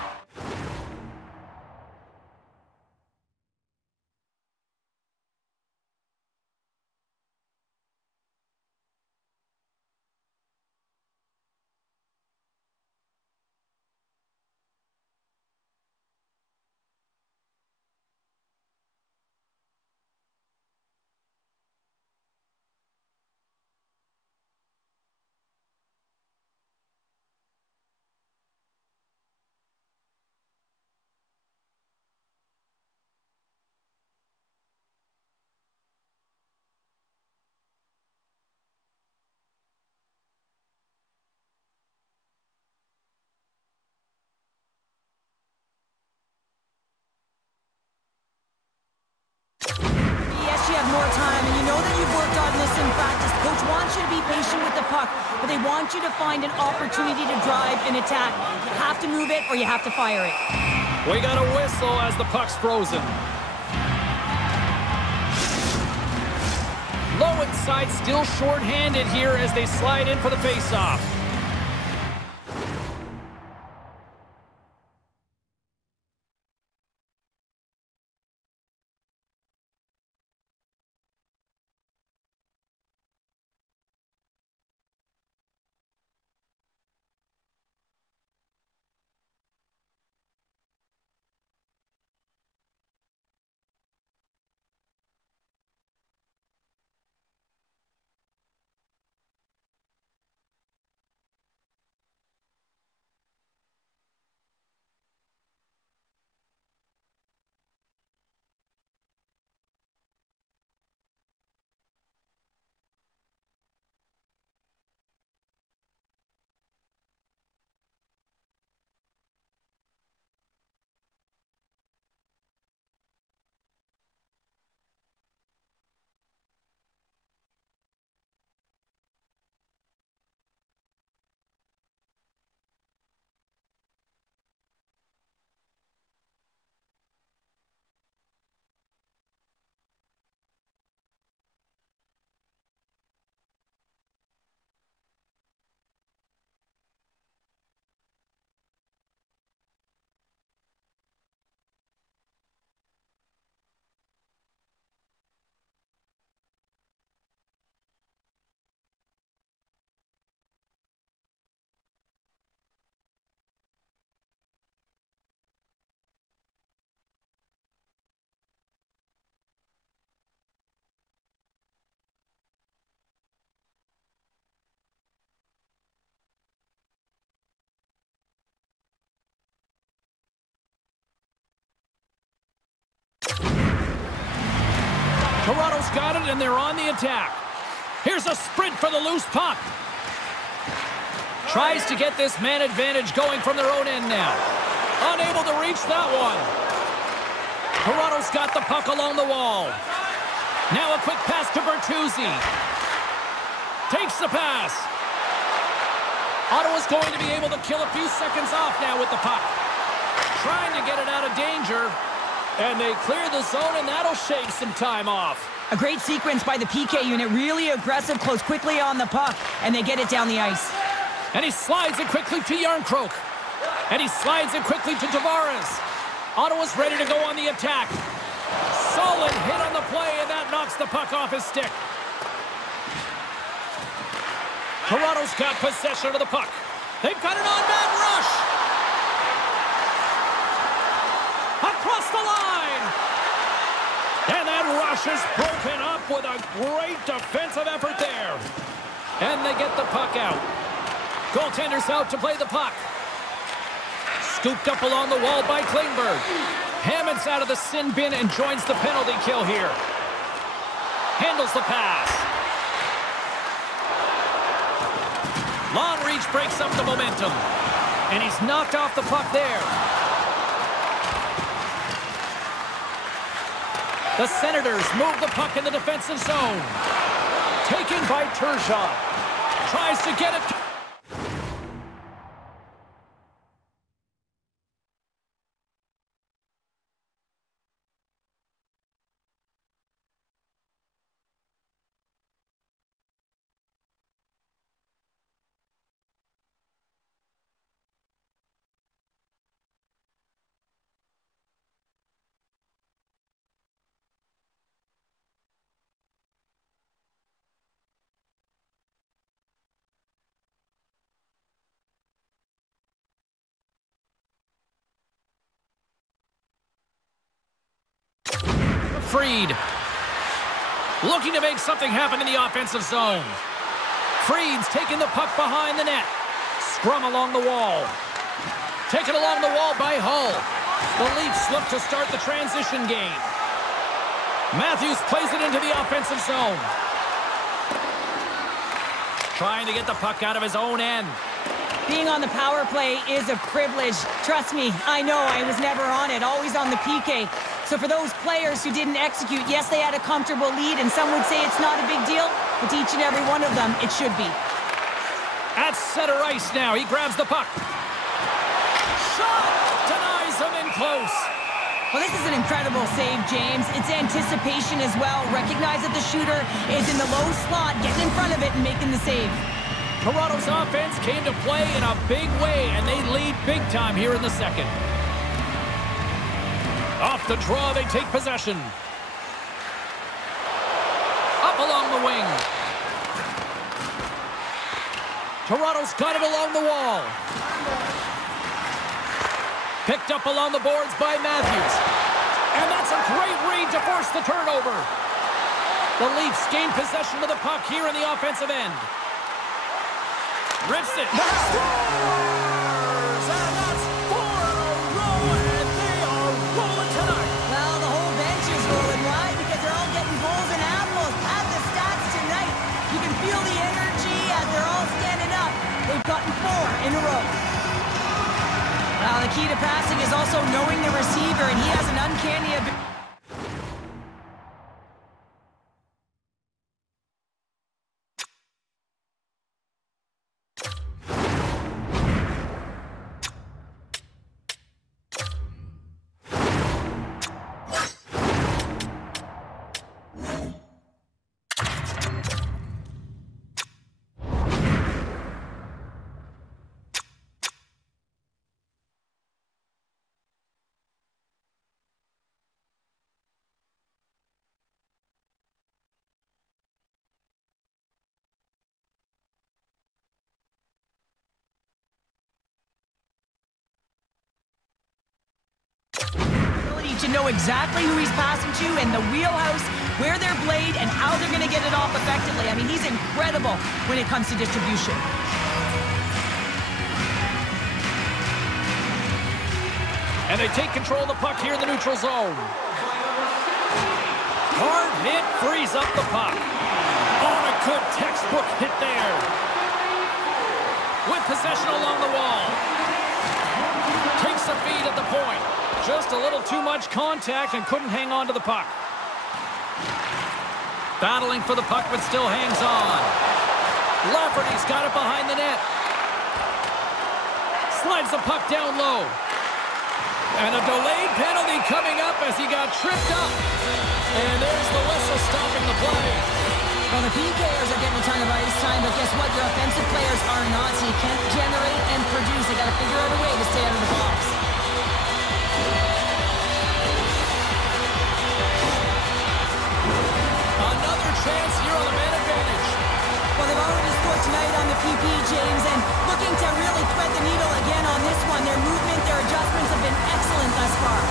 More time, and you know that you've worked on this in practice. Coach wants you to be patient with the puck, but they want you to find an opportunity to drive and attack. You have to move it or you have to fire it. We got a whistle as the puck's frozen. Low inside, still short-handed here as they slide in for the face-off. Toronto's got it, and they're on the attack. Here's a sprint for the loose puck. Tries to get this man advantage going from their own end now. Unable to reach that one. Toronto's got the puck along the wall. Now a quick pass to Bertuzzi. Takes the pass. Ottawa's going to be able to kill a few seconds off now with the puck. Trying to get it out of danger. And they clear the zone, and that'll shave some time off. A great sequence by the PK unit. Really aggressive, close quickly on the puck, and they get it down the ice. And he slides it quickly to Yarncroke. And he slides it quickly to Tavares. Ottawa's ready to go on the attack. Solid hit on the play, and that knocks the puck off his stick. Toronto's got possession of the puck. They've got an on-man rush. Across the line. And that rush is broken up with a great defensive effort there. And they get the puck out. Goaltender's out to play the puck. Scooped up along the wall by Klingberg. Hammond's out of the sin bin and joins the penalty kill here. Handles the pass. Long reach breaks up the momentum. And he's knocked off the puck there. The Senators move the puck in the defensive zone. Taken by Turgeon. Tries to get it. Freed. Looking to make something happen in the offensive zone. Freed's taking the puck behind the net. Scrum along the wall. Taken along the wall by Hull. The Leafs look to start the transition game. Matthews plays it into the offensive zone. Trying to get the puck out of his own end. Being on the power play is a privilege. Trust me, I know I was never on it, always on the PK. So for those players who didn't execute, yes, they had a comfortable lead, and some would say it's not a big deal, but to each and every one of them, it should be. At center ice now, he grabs the puck. Shot! Denies him in close. Well, this is an incredible save, James. It's anticipation as well. Recognize that the shooter is in the low slot, getting in front of it and making the save. Toronto's offense came to play in a big way, and they lead big time here in the second. Off the draw, they take possession. Up along the wing. Toronto's got it along the wall. Picked up along the boards by Matthews. And that's a great read to force the turnover. The Leafs gain possession of the puck here in the offensive end. Rips it. Scores! And that's 4 in a row, and they are rolling tonight. Well, the whole bench is rolling. Why? Because they're all getting goals and apples. Add the stats tonight. You can feel the energy as they're all standing up. They've gotten 4 in a row. Well, the key to passing is also knowing the receiver, and he has an uncanny ability. To know exactly who he's passing to and the wheelhouse, where they're played, and how they're going to get it off effectively. I mean, he's incredible when it comes to distribution. And they take control of the puck here in the neutral zone. Hard hit frees up the puck. Oh, a good textbook hit there. With possession along the wall. Takes a feed at the point. Just a little too much contact and couldn't hang on to the puck. Battling for the puck, but still hangs on. Lafferty's got it behind the net. Slides the puck down low. And a delayed penalty coming up as he got tripped up. And there's the whistle stopping the play. Well, the PKers are getting a ton of ice time, but guess what? Your offensive players are not, so you can't generate and produce. They got to figure out a way to stay out of the box. Another chance here on the man advantage. Well, they've already scored tonight on the PP, James, and looking to really thread the needle again on this one. Their movement, their adjustments have been excellent thus far.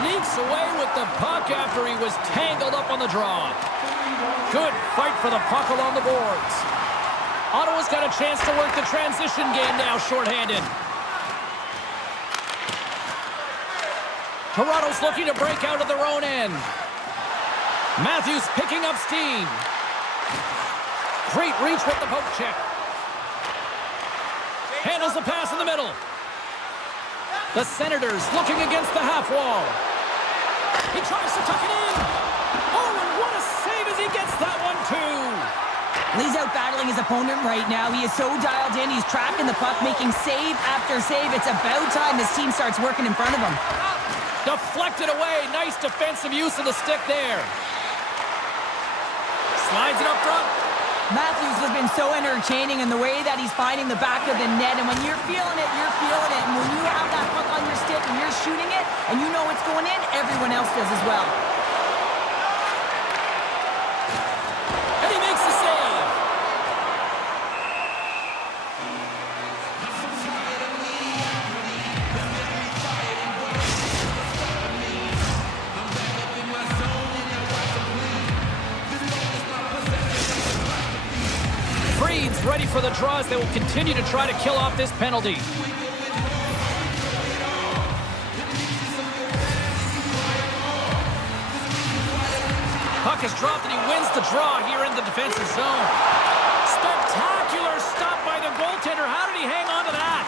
Sneaks away with the puck after he was tangled up on the draw. Good fight for the puck along the boards. Ottawa's got a chance to work the transition game now, shorthanded. Toronto's looking to break out of their own end. Matthews picking up steam. Great reach with the poke check. Handles the pass in the middle. The Senators looking against the half wall. He tries to tuck it in. Oh, and what a save as he gets that one, too. He's out battling his opponent right now. He is so dialed in. He's tracking the puck, making save after save. It's about time his team starts working in front of him. Deflected away. Nice defensive use of the stick there. Slides it up front. Matthews has been so entertaining in the way that he's finding the back of the net. And when you're feeling it, you're feeling it. And when you have that puck on your stick and you're shooting it and you know it's going in, everyone else does as well. And he makes the save. Freed's ready for the draws. They will continue to try to kill off this penalty. Puck is dropped and he wins the draw here in the defensive zone. Spectacular stop by the goaltender. How did he hang on to that?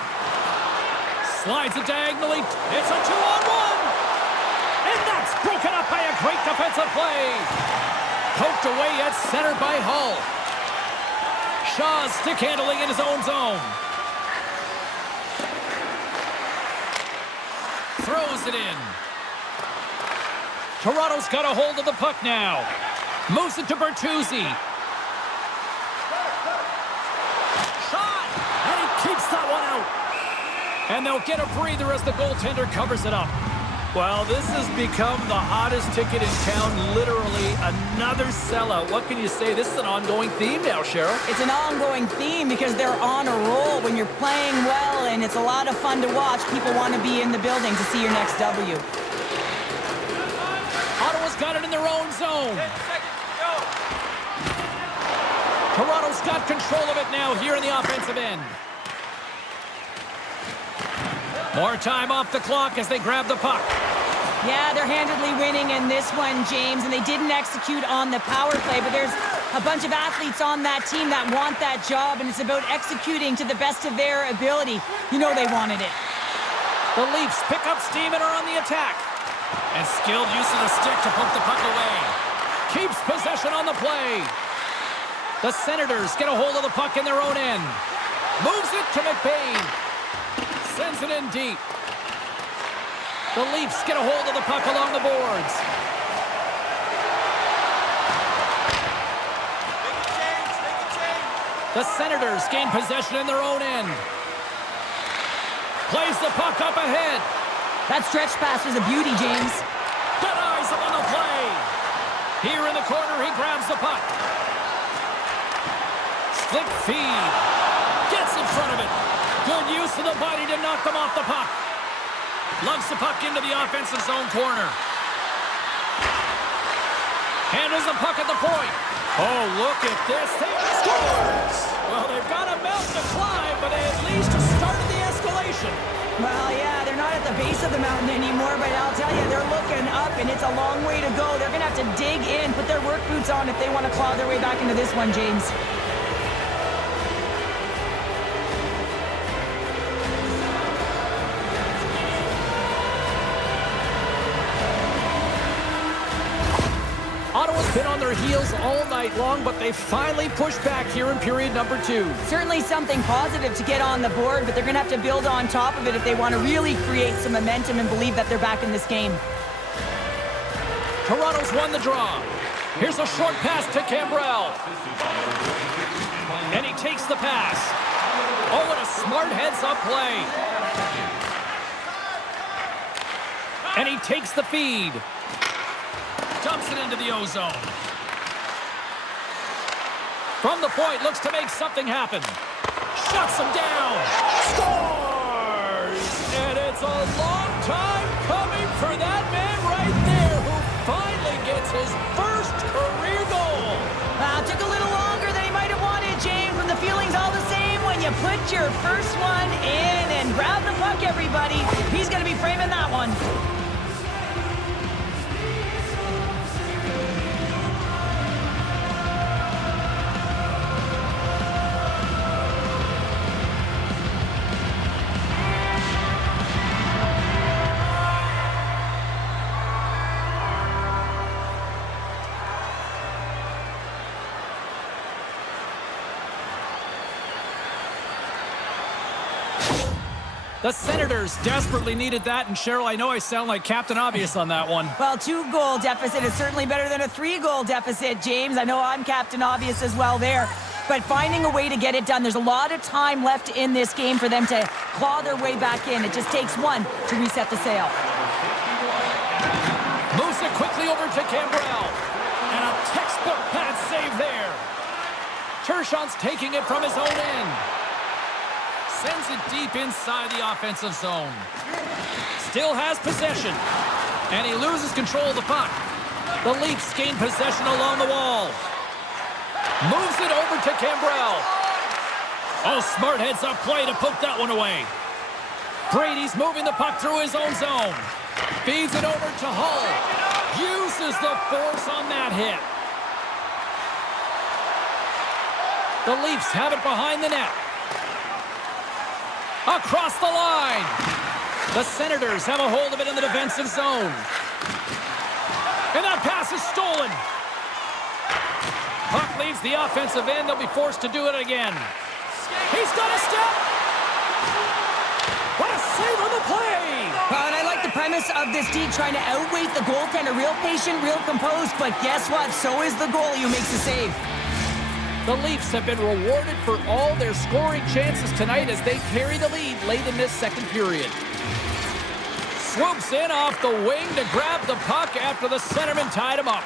Slides it diagonally. It's a 2-on-1. And that's broken up by a great defensive play. Poked away at center by Hull. Shaw's stick handling in his own zone. Throws it in. Toronto's got a hold of the puck now. Moves it to Bertuzzi. Shot! And he keeps that one out. And they'll get a breather as the goaltender covers it up. Well, this has become the hottest ticket in town, literally another sellout. What can you say? This is an ongoing theme now, Cheryl. It's an ongoing theme because they're on a roll when you're playing well, and it's a lot of fun to watch. People want to be in the building to see your next W. Ottawa's got it in their own zone. 10 seconds to go. Toronto's got control of it now here in the offensive end. More time off the clock as they grab the puck. Yeah, they're handedly winning in this one, James, and they didn't execute on the power play, but there's a bunch of athletes on that team that want that job, and it's about executing to the best of their ability. You know they wanted it. The Leafs pick up steam and are on the attack. And skilled use of the stick to poke the puck away. Keeps possession on the play. The Senators get a hold of the puck in their own end. Moves it to McBain. Sends it in deep. The Leafs get a hold of the puck along the boards. The Senators gain possession in their own end. Plays the puck up ahead. That stretch pass was a beauty, James. Denies him on the play. Here in the corner, he grabs the puck. Slick feed. Gets in front of it. Good use of the body to knock them off the puck. Lugs the puck into the offensive zone corner. Handles the puck at the point. Oh, look at this. They scores! Well, they've got a mountain to climb, but they at least started the escalation. Well, yeah, they're not at at the base of the mountain anymore, but I'll tell you, they're looking up, and it's a long way to go. They're going to have to dig in, put their work boots on if they want to claw their way back into this one, James. Ottawa's been on their heels all night long, but they finally pushed back here in period number 2. Certainly something positive to get on the board, but they're going to have to build on top of it if they want to really create some momentum and believe that they're back in this game. Toronto's won the draw. Here's a short pass to Cambrell. And he takes the pass. Oh, what a smart heads-up play. And he takes the feed. Dumps it into the O-zone. From the point, looks to make something happen. Shuts him down. Scores! And it's a long time coming for that man right there who finally gets his first career goal. Took a little longer than he might have wanted, James, when the feeling's all the same when you put your first one in and grab the puck, everybody. He's going to be framing that one. The Senators desperately needed that, and Cheryl, I know I sound like Captain Obvious on that one. Well, 2-goal deficit is certainly better than a 3-goal deficit, James. I know I'm Captain Obvious as well there, but finding a way to get it done. There's a lot of time left in this game for them to claw their way back in. It just takes one to reset the sail. Moves it quickly over to Cambrell, and a textbook pad save there. Tershon's taking it from his own end. Sends it deep inside the offensive zone. Still has possession. And he loses control of the puck. The Leafs gain possession along the wall. Moves it over to Cambrell. Oh, smart heads-up play to poke that one away. Brady's moving the puck through his own zone. Feeds it over to Hull. Uses the force on that hit. The Leafs have it behind the net. Across the line. The Senators have a hold of it in the defensive zone. And that pass is stolen. Puck leaves the offensive end. They'll be forced to do it again. He's got a step. What a save on the play. And I like the premise of this D trying to outweight the goaltender. Real patient, real composed. But guess what? So is the goalie who makes the save. The Leafs have been rewarded for all their scoring chances tonight as they carry the lead late in this second period. Swoops in off the wing to grab the puck after the centerman tied him up.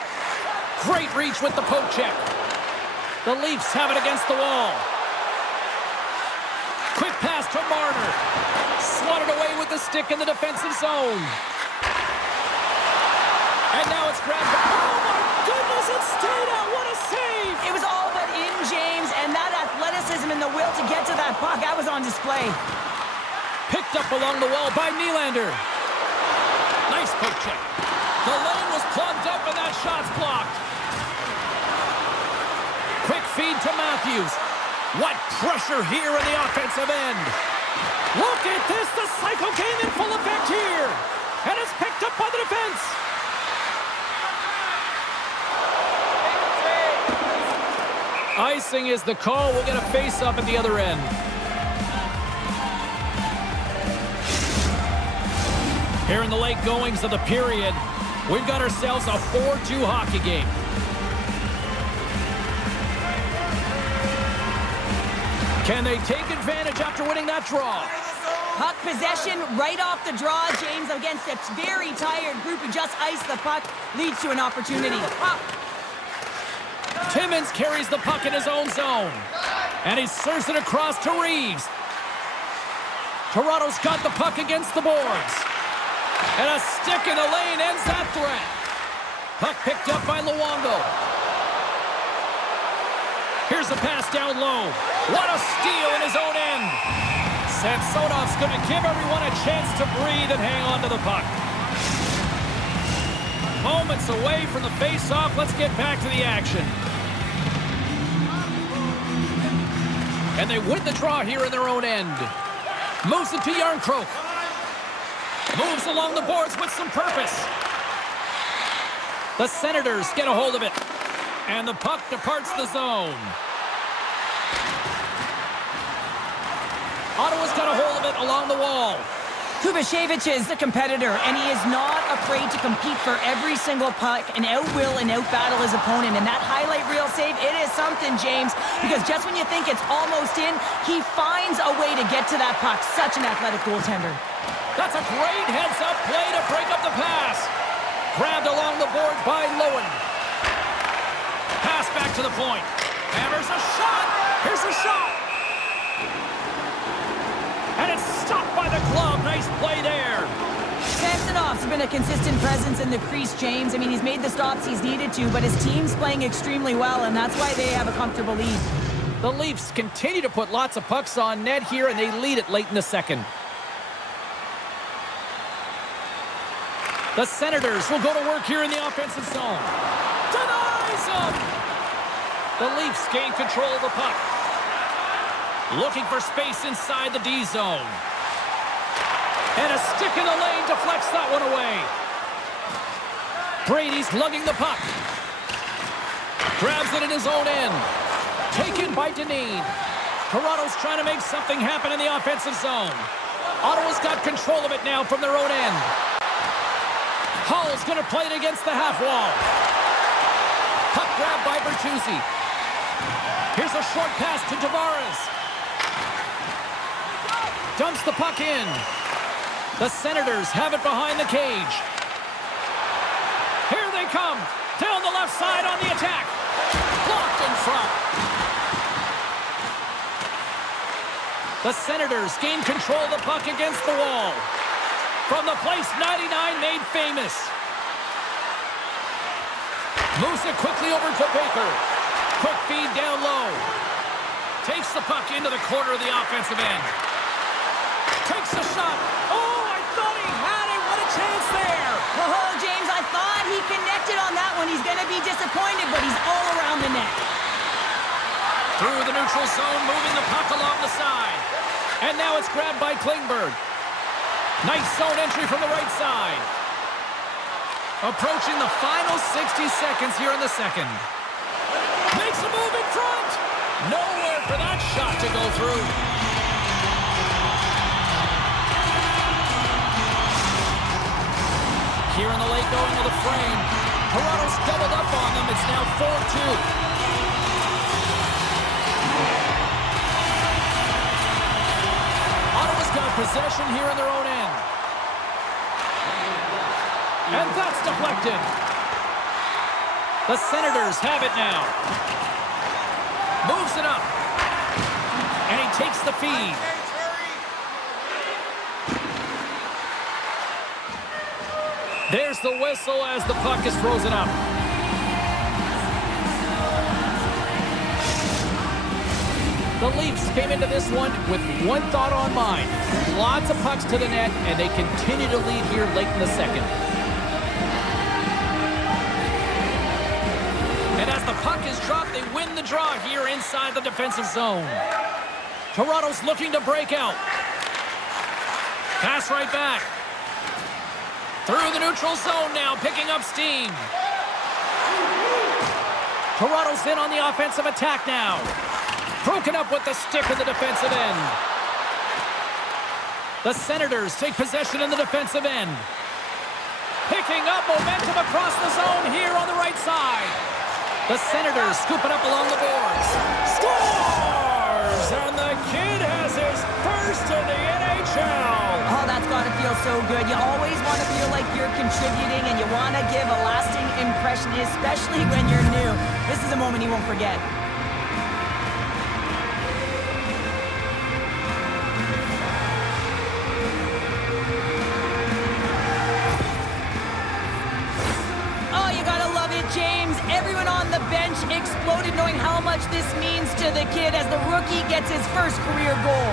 Great reach with the poke check. The Leafs have it against the wall. Quick pass to Marner. Swatted away with the stick in the defensive zone. And now it's grabbed. Oh my goodness, it stayed out. What a save. It was all but in, James, and that athleticism and the will to get to that puck, that was on display. Picked up along the wall by Nylander. Nice poke check. The lane was plugged up and that shot's blocked. Quick feed to Matthews. What pressure here in the offensive end. Look at this. The cycle came in full effect here. And it's picked up by the defense. Icing is the call. We'll get a face-up at the other end. Here in the late goings of the period, we've got ourselves a 4-2 hockey game. Can they take advantage after winning that draw? Puck possession right off the draw, James, against a very tired group who just iced the puck, leads to an opportunity. Timmins carries the puck in his own zone. And he serves it across to Reeves. Toronto's got the puck against the boards. And a stick in the lane ends that threat. Puck picked up by Luongo. Here's a pass down low. What a steal in his own end. Samsonov's going to give everyone a chance to breathe and hang on to the puck. Moments away from the face-off. Let's get back to the action. And they win the draw here in their own end. Moves it to Yarncroke. Moves along the boards with some purpose. The Senators get a hold of it. And the puck departs the zone. Ottawa's got a hold of it along the wall. S.O.A.C.J.V is the competitor, and he is not afraid to compete for every single puck and out-will and out-battle his opponent. And that highlight reel save, it is something, James, because just when you think it's almost in, he finds a way to get to that puck. Such an athletic goaltender. That's a great heads-up play to break up the pass. Grabbed along the boards by Lowen. Pass back to the point. And there's a shot. Here's a shot. And it's stopped by the glove. Nice play there. Samsonov's been a consistent presence in the crease, James. I mean, he's made the stops he's needed to, but his team's playing extremely well, and that's why they have a comfortable lead. The Leafs continue to put lots of pucks on net here, and they lead it late in the second. The Senators will go to work here in the offensive zone. Denies him! The Leafs gain control of the puck. Looking for space inside the D zone. And a stick in the lane deflects that one away. Brady's lugging the puck. Grabs it in his own end. Taken by Dineen. Toronto's trying to make something happen in the offensive zone. Ottawa's got control of it now from their own end. Hull's going to play it against the half wall. Puck grab by Bertuzzi. Here's a short pass to Tavares. Dumps the puck in. The Senators have it behind the cage. Here they come. Down the left side on the attack. Blocked in front. The Senators gain control of the puck against the wall. From the place 99 made famous. Moves it quickly over to Baker. Quick feed down low. Takes the puck into the corner of the offensive end. Takes a shot. Oh, I thought he had it. What a chance there. Oh, James, I thought he connected on that one. He's going to be disappointed, but he's all around the net. Through the neutral zone, moving the puck along the side. And now it's grabbed by Klingberg. Nice zone entry from the right side. Approaching the final 60 seconds here in the second. Makes a move in front. Nowhere for that shot to go through. Here in the late going of the frame. Toronto's doubled up on them. It's now 4-2. Ottawa's got possession here in their own end. And that's deflected. The Senators have it now. Moves it up. And he takes the feed. There's the whistle as the puck is frozen up. The Leafs came into this one with one thought on mind. Lots of pucks to the net, and they continue to lead here late in the second. And as the puck is dropped, they win the draw here inside the defensive zone. Toronto's looking to break out. Pass right back. Through the neutral zone now, picking up steam. Toronto's in on the offensive attack now. Broken up with the stick in the defensive end. The Senators take possession in the defensive end. Picking up momentum across the zone here on the right side. The Senators scoop it up along the boards. Scores! And the kid has his first in the NHL. Oh, that's got to feel so good. You always want to feel like you're contributing and you want to give a lasting impression, especially when you're new. This is a moment you won't forget. Oh, you gotta love it, James. Everyone on the bench exploded knowing how much this means to the kid as the rookie gets his first career goal.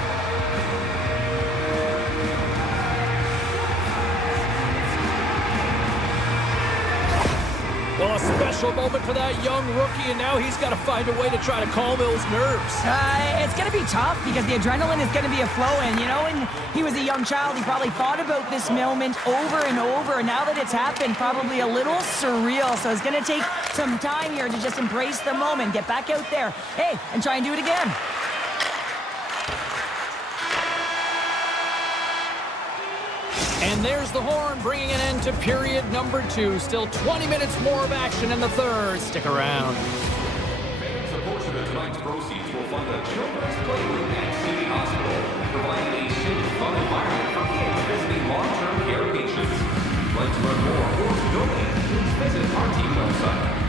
special moment for that young rookie, and now he's got to find a way to try to calm those nerves. It's going to be tough because the adrenaline is going to be flowing. You know, when he was a young child, he probably thought about this moment over and over, and now that it's happened, probably a little surreal. So it's going to take some time here to just embrace the moment, get back out there, hey, and try and do it again. And there's the horn, bringing an end to period number 2. Still 20 minutes more of action in the third. Stick around. Fans, a portion of tonight's proceeds will fund a children's playroom at City Hospital, providing a safe, fun environment for kids visiting long-term care patients. If you'd like to learn more or to donate, please visit our team website.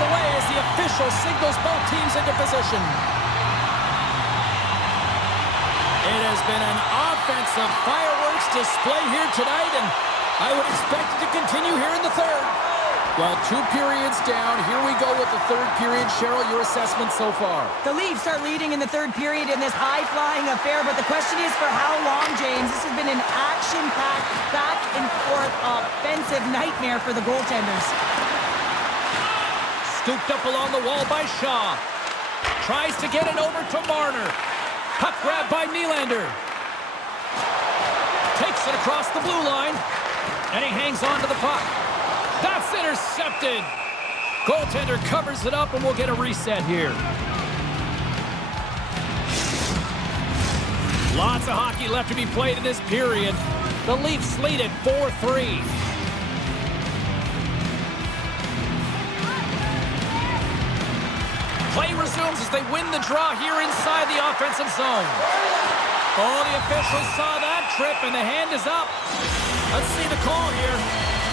away as the official signals both teams into position. It has been an offensive fireworks display here tonight, and I would expect it to continue here in the third. Well, 2 periods down. Here we go with the third period. Cheryl, your assessment so far? The Leafs are leading in the third period in this high-flying affair, but the question is for how long, James? This has been an action-packed, back-and-forth offensive nightmare for the goaltenders. Scooped up along the wall by Shaw. Tries to get it over to Marner. Puck grab by Nylander. Takes it across the blue line. And he hangs on to the puck. That's intercepted. Goaltender covers it up, and we'll get a reset here. Lots of hockey left to be played in this period. The Leafs lead at 4-3. Play resumes as they win the draw here inside the offensive zone. Oh, the officials saw that trip, and the hand is up. Let's see the call here.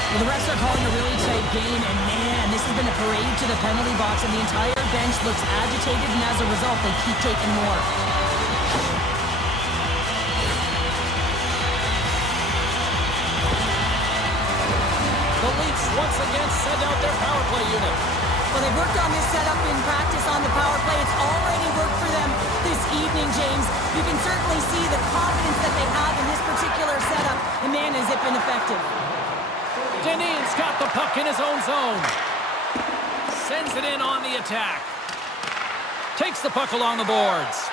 Well, the refs are calling a really tight game, and man, this has been a parade to the penalty box, and the entire bench looks agitated, and as a result, they keep taking more. The Leafs once again send out their power play unit. Well, they've worked on this setup in practice on the power play. It's already worked for them this evening, James. You can certainly see the confidence that they have in this particular setup. And man, has it been effective. Dineen's got the puck in his own zone. Sends it in on the attack. Takes the puck along the boards.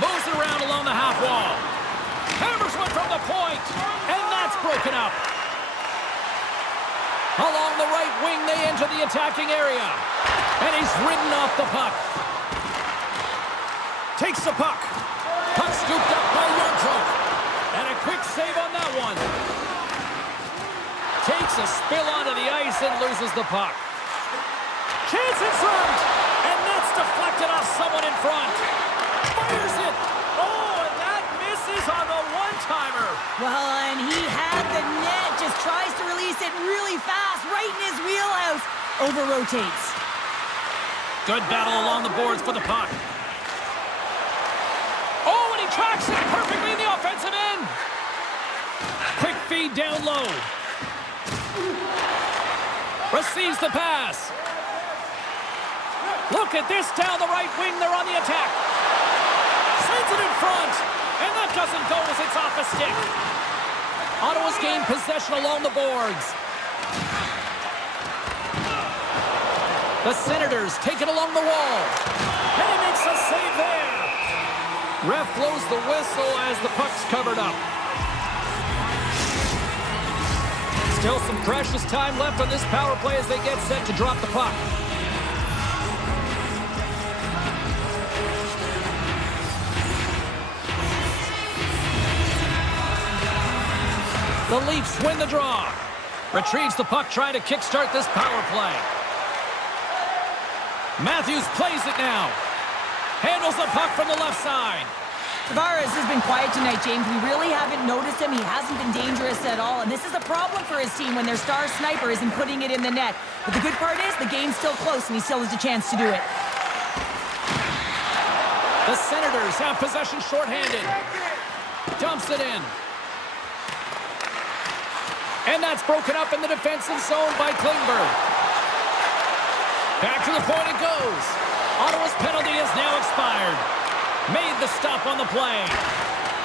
Moves it around along the half wall. Hammers one from the point. And that's broken up. Along the right wing, they enter the attacking area. And he's ridden off the puck. Takes the puck. Puck scooped up by Yarncroke. And a quick save on that one. Takes a spill onto the ice and loses the puck. Chance in front. And that's deflected off someone in front. Fires it. Oh, and that misses on the one-timer. Well, and he had the net. Just tries to release it really fast, right in his wheelhouse. Over-rotates. Good battle along the boards for the puck. Oh, and he tracks it perfectly in the offensive end. Quick feed down low. Receives the pass. Look at this down the right wing. They're on the attack. Sends it in front. And that doesn't go as it's off a stick. Ottawa's gained possession along the boards. The Senators take it along the wall. And he makes a save there. Ref blows the whistle as the puck's covered up. Still some precious time left on this power play as they get set to drop the puck. The Leafs win the draw. Retrieves the puck, trying to kickstart this power play. Matthews plays it now. Handles the puck from the left side. Tavares has been quiet tonight, James. We really haven't noticed him. He hasn't been dangerous at all. And this is a problem for his team when their star sniper isn't putting it in the net. But the good part is the game's still close, and he still has a chance to do it. The Senators have possession shorthanded. Dumps it in. And that's broken up in the defensive zone by Klingberg. Back to the point it goes. Ottawa's penalty is now expired. Made the stop on the play.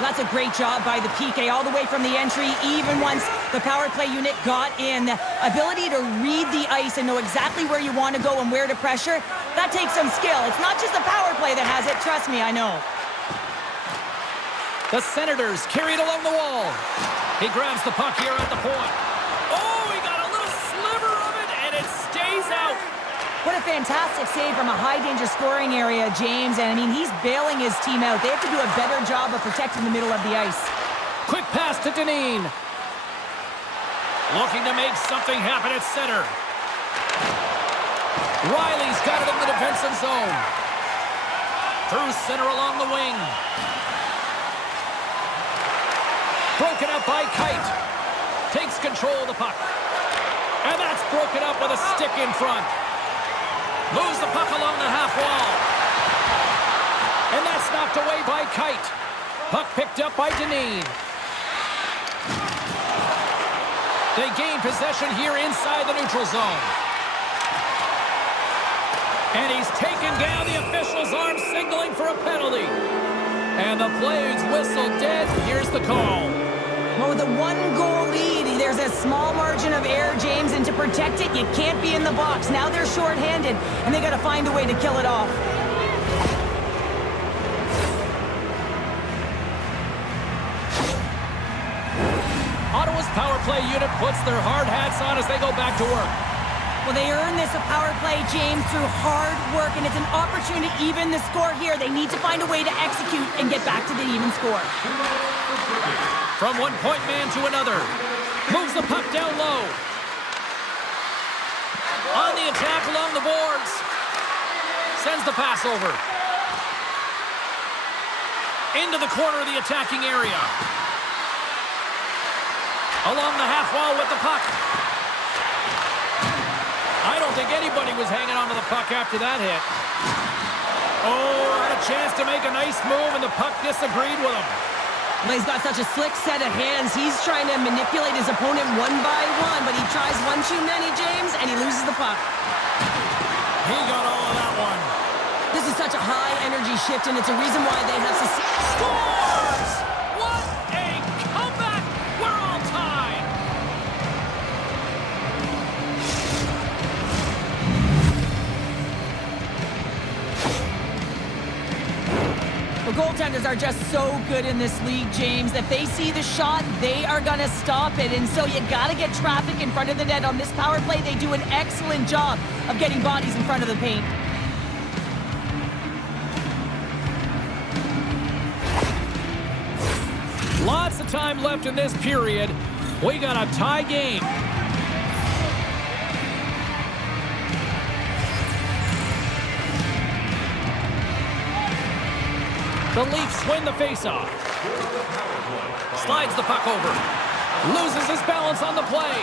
That's a great job by the PK all the way from the entry, even once the power play unit got in. The ability to read the ice and know exactly where you want to go and where to pressure, that takes some skill. It's not just the power play that has it. Trust me, I know. The Senators carry it along the wall. He grabs the puck here at the point. Oh, he got a little sliver of it, and it stays out. What a fantastic save from a high-danger scoring area, James. And, I mean, he's bailing his team out. They have to do a better job of protecting the middle of the ice. Quick pass to Dineen. Looking to make something happen at center. Riley's got it in the defensive zone. Through center along the wing. Broken up by Kite. Takes control of the puck. And that's broken up with a stick in front. Moves the puck along the half wall. And that's knocked away by Kite. Puck picked up by Deneen. They gain possession here inside the neutral zone. And he's taken down. The official's arm signaling for a penalty. And the play's whistle dead. Here's the call. Well, with a one-goal lead, there's a small margin of error, James, and to protect it, you can't be in the box. Now they're shorthanded, and they got to find a way to kill it off. Ottawa's power play unit puts their hard hats on as they go back to work. Well, they earn this a power play, James, through hard work, and it's an opportunity to even the score here. They need to find a way to execute and get back to the even score. From one-point man to another. Moves the puck down low. On the attack along the boards. Sends the pass over. Into the corner of the attacking area. Along the half wall with the puck. I don't think anybody was hanging on to the puck after that hit. Oh, had a chance to make a nice move, and the puck disagreed with him. Well, he's got such a slick set of hands. He's trying to manipulate his opponent one by one, but he tries one too many, James, and he loses the puck. He got all of that one. This is such a high-energy shift, and it's a reason why they have to... Scores! What a comeback! We're all tied! The goaltenders are just so good in this league, James. If they see the shot, they are going to stop it. And so you got to get traffic in front of the net. On this power play, they do an excellent job of getting bodies in front of the paint. Lots of time left in this period. We got a tie game. The Leafs win the faceoff. Slides the puck over. Loses his balance on the play.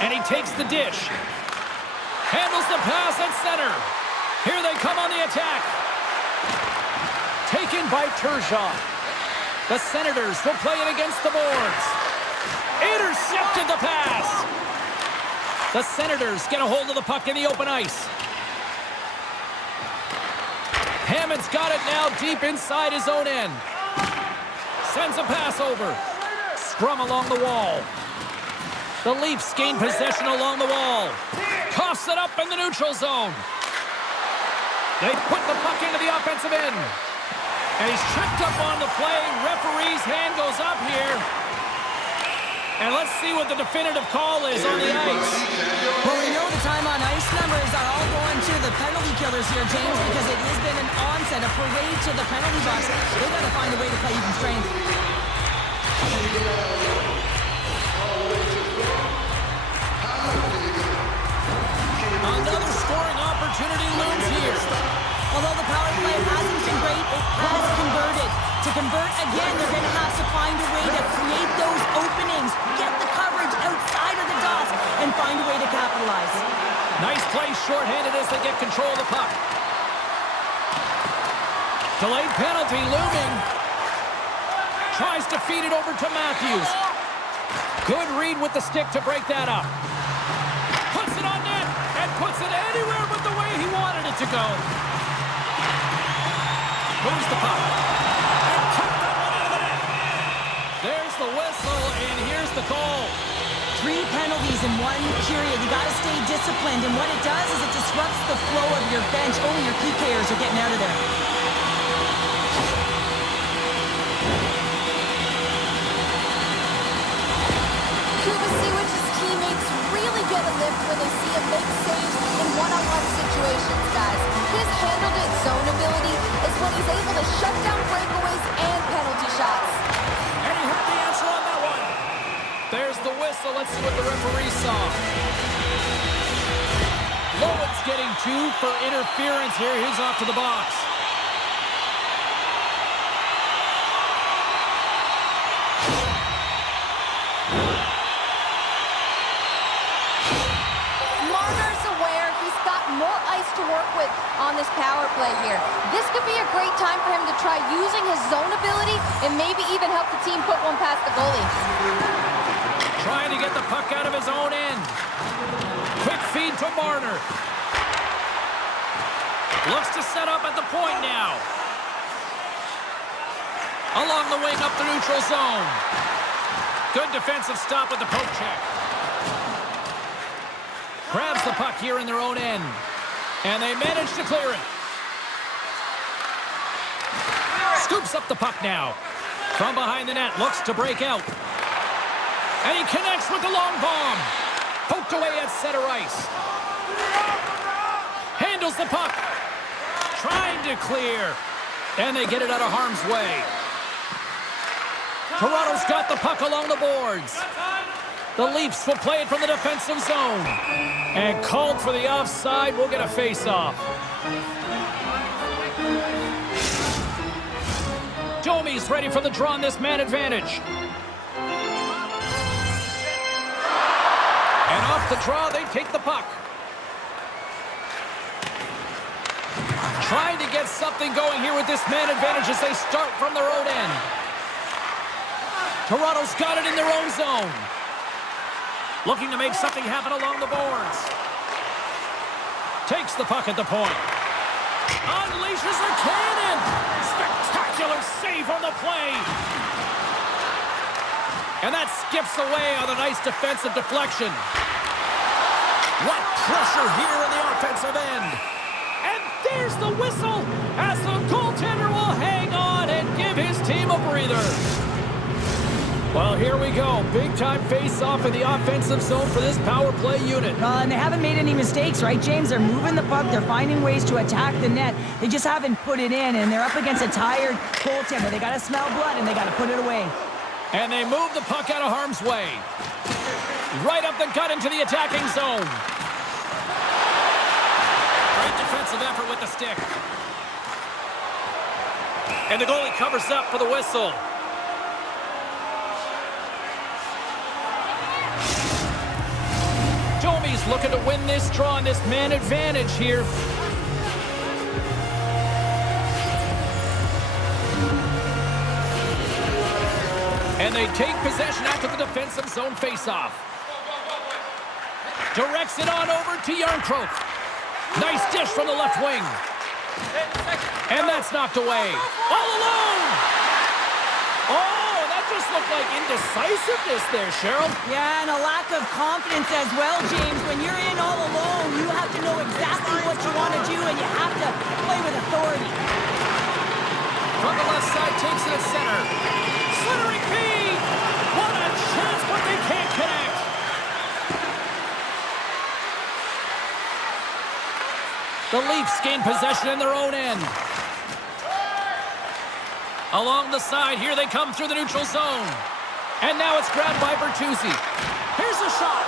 And he takes the dish. Handles the pass at center. Here they come on the attack. Taken by Turgeon. The Senators will play it against the boards. Intercepted the pass. The Senators get a hold of the puck in the open ice. Hammond's got it now deep inside his own end. Sends a pass over. Scrum along the wall. The Leafs gain possession along the wall. Toss it up in the neutral zone. They put the puck into the offensive end. And he's tripped up on the play. Referee's hand goes up here. And let's see what the definitive call is on the ice. Well, we know the time on ice numbers are all going to the penalty killers here, James, because it has been an onset, a parade to the penalty box. They've got to find a way to play even strength. Another scoring opportunity looms here. Although the power play hasn't been great, it has converted. To convert again, they're going to have to find a way to create those openings, get the coverage outside of the dots, and find a way to capitalize. Nice play shorthanded as they get control of the puck. Delayed penalty looming. Tries to feed it over to Matthews. Good read with the stick to break that up. Puts it on net and puts it anywhere but the way he wanted it to go. Moves the puck. And kicked that one into the net. There's the whistle, and here's the call. 3 penalties in 1 period. You got to stay disciplined, and what it does is it disrupts the flow of your bench. Oh, your PKers are getting out of there. Saint-Louis's teammates really get a lift when they see him make saves in one-on-one situations, guys. His handled it zone ability is when he's able to shut down breakaways and penalty shots. And he heard the answer on that one. There's the whistle. Let's see what the referee saw. Lowen's getting 2 for interference here. He's off to the box. work with on this power play here. This could be a great time for him to try using his zone ability and maybe even help the team put one past the goalie. Trying to get the puck out of his own end. Quick feed to Marner. Looks to set up at the point now. Along the wing up the neutral zone. Good defensive stop with the poke check. Grabs the puck here in their own end. And they manage to clear it. Scoops up the puck now. From behind the net, looks to break out. And he connects with the long bomb. Poked away at center ice. Handles the puck. Trying to clear. And they get it out of harm's way. Toronto's got the puck along the boards. The Leafs will play it from the defensive zone. And called for the offside. We'll get a face-off. Domi's ready for the draw on this man advantage. And off the draw, they take the puck. Trying to get something going here with this man advantage as they start from their own end. Toronto's got it in their own zone. Looking to make something happen along the boards. Takes the puck at the point. Unleashes a cannon. Spectacular save on the play. And that skips away on a nice defensive deflection. What pressure here in the offensive end. And there's the whistle as the goaltender will hang on and give his team a breather. Well, here we go. Big-time face-off in the offensive zone for this power play unit. And they haven't made any mistakes, right, James? They're moving the puck. They're finding ways to attack the net. They just haven't put it in, and they're up against a tired goaltender. They got to smell blood, and they got to put it away. And they move the puck out of harm's way. Right up the gut into the attacking zone. Great defensive effort with the stick. And the goalie covers up for the whistle. Domi's looking to win this draw on this man advantage here. And they take possession after the defensive zone faceoff. Directs it on over to Yarncroke. Nice dish from the left wing. And that's knocked away. All alone! Oh, that just looked like indecisiveness there, Cheryl. Yeah, and a lack of confidence as well, James. When you're in all alone, you have to know exactly what you want to do, and you have to play with authority. From the left side, takes it at center. Slithering feed! What a chance, but they can't connect! The Leafs gain possession in their own end. Along the side, here they come through the neutral zone. And now it's grabbed by Bertuzzi. Here's a shot.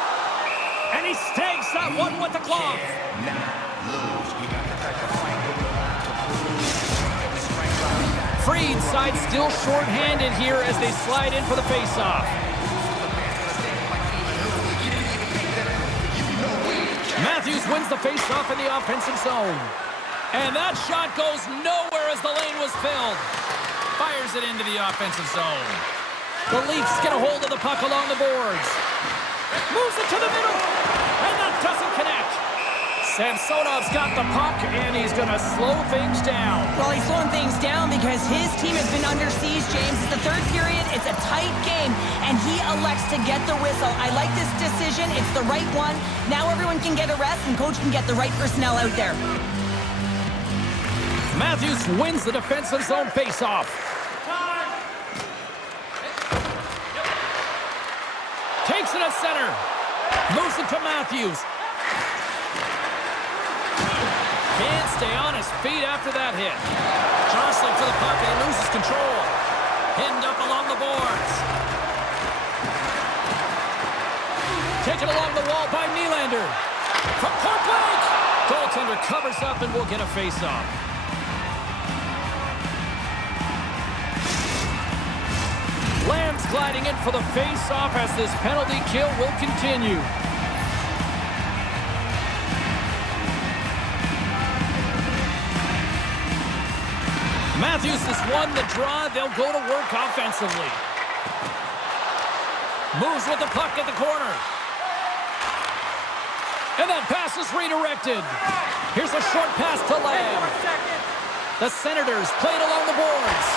And he stakes that one with the glove. Freed side still short-handed here as they slide in for the face-off. Matthews wins the face-off in the offensive zone. And that shot goes nowhere as the lane was filled. Fires it into the offensive zone. The Leafs get a hold of the puck along the boards. Moves it to the middle. And that doesn't connect. Samsonov's got the puck, and he's going to slow things down. Well, he's slowing things down because his team has been under siege, James. It's the third period. It's a tight game, and he elects to get the whistle. I like this decision. It's the right one. Now everyone can get a rest, and coach can get the right personnel out there. Matthews wins the defensive zone faceoff. Takes it at center. Moves it to Matthews. Can't stay on his feet after that hit. Jostling for the puck, and he loses control. Pinned up along the boards. Taken along the wall by Nylander. From point blank. Goaltender covers up and will get a face-off. Lamb's gliding in for the face-off as this penalty kill will continue. Matthews has won the draw. They'll go to work offensively. Moves with the puck at the corner. And that pass is redirected. Here's a short pass to Lamb. The Senators played along the boards.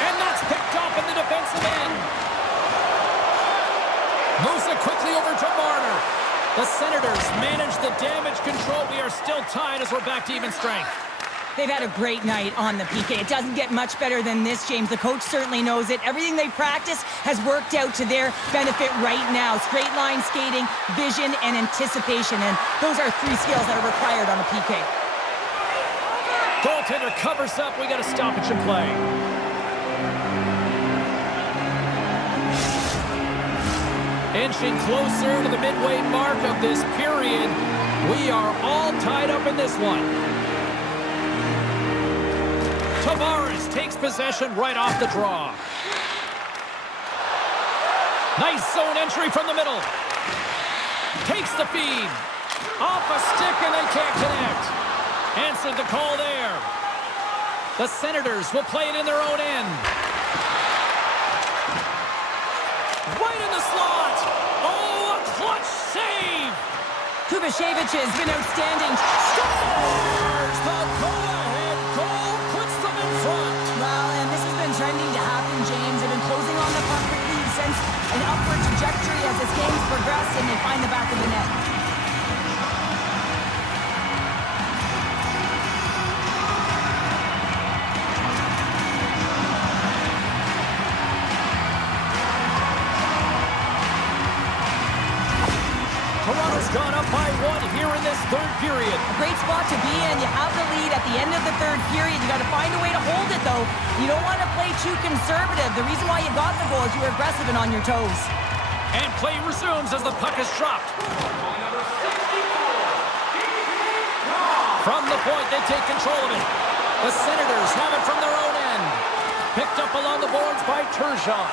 And that's picked off in the defensive end. Moves it quickly over to Marner. The Senators manage the damage control. We are still tied as we're back to even strength. They've had a great night on the PK. It doesn't get much better than this, James. The coach certainly knows it. Everything they practice has worked out to their benefit right now. Straight line skating, vision, and anticipation. And those are three skills that are required on a PK. Goaltender covers up. We got a stoppage in play. Inching closer to the midway mark of this period. We are all tied up in this one. Tavares takes possession right off the draw. Nice zone entry from the middle. Takes the feed. Off a stick and they can't connect. Answered the call there. The Senators will play it in their own end. Right in the slot. Oh, a clutch save. S.O.A.C.J.V has been outstanding. Scores the go-ahead goal. Puts them in front. Well, and this has been trending to happen, James. They've been closing on the puck quickly since an upward trajectory as this game's progressed, and they find the back of the net. Toronto's gone up by one here in this third period. A great spot to be in. You have the lead at the end of the third period. You got to find a way to hold it, though. You don't want to play too conservative. The reason why you got the goal is you were aggressive and on your toes. And play resumes as the puck is dropped. From the point, they take control of it. The Senators have it from their own end. Picked up along the boards by Turgeon.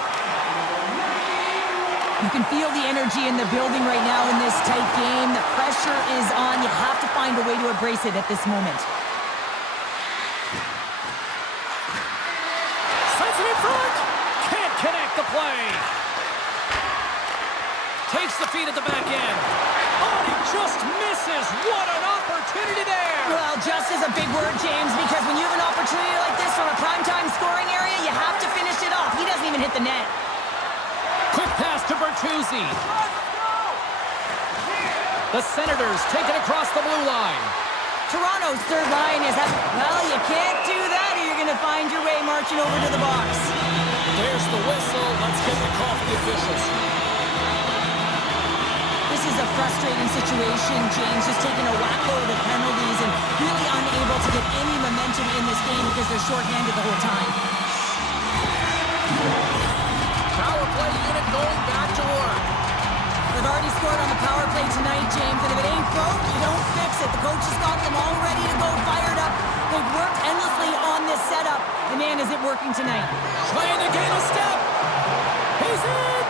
You can feel the energy in the building right now in this tight game. The pressure is on. You have to find a way to embrace it at this moment. Sends it in front. Can't connect the play. Takes the feed at the back end. Oh, he just misses. What an opportunity there. Well, just is a big word, James, because when you have an opportunity like this from a primetime scoring area, you have to finish it off. He doesn't even hit the net. Quick pass to Bertuzzi. The Senators take it across the blue line. Toronto's third line is well, you can't do that or you're going to find your way marching over to the box. There's the whistle. Let's get the call from the officials. This is a frustrating situation, James, just taking a whack-load of penalties and really unable to get any momentum in this game because they're shorthanded the whole time. Power play unit going back to work. They've already scored on the power play tonight, James, and if it ain't broke, you don't fix it. The coach has got them all ready to go, fired up. They've worked endlessly on this setup, and man, is it working tonight. Trying to gain a step. He's in.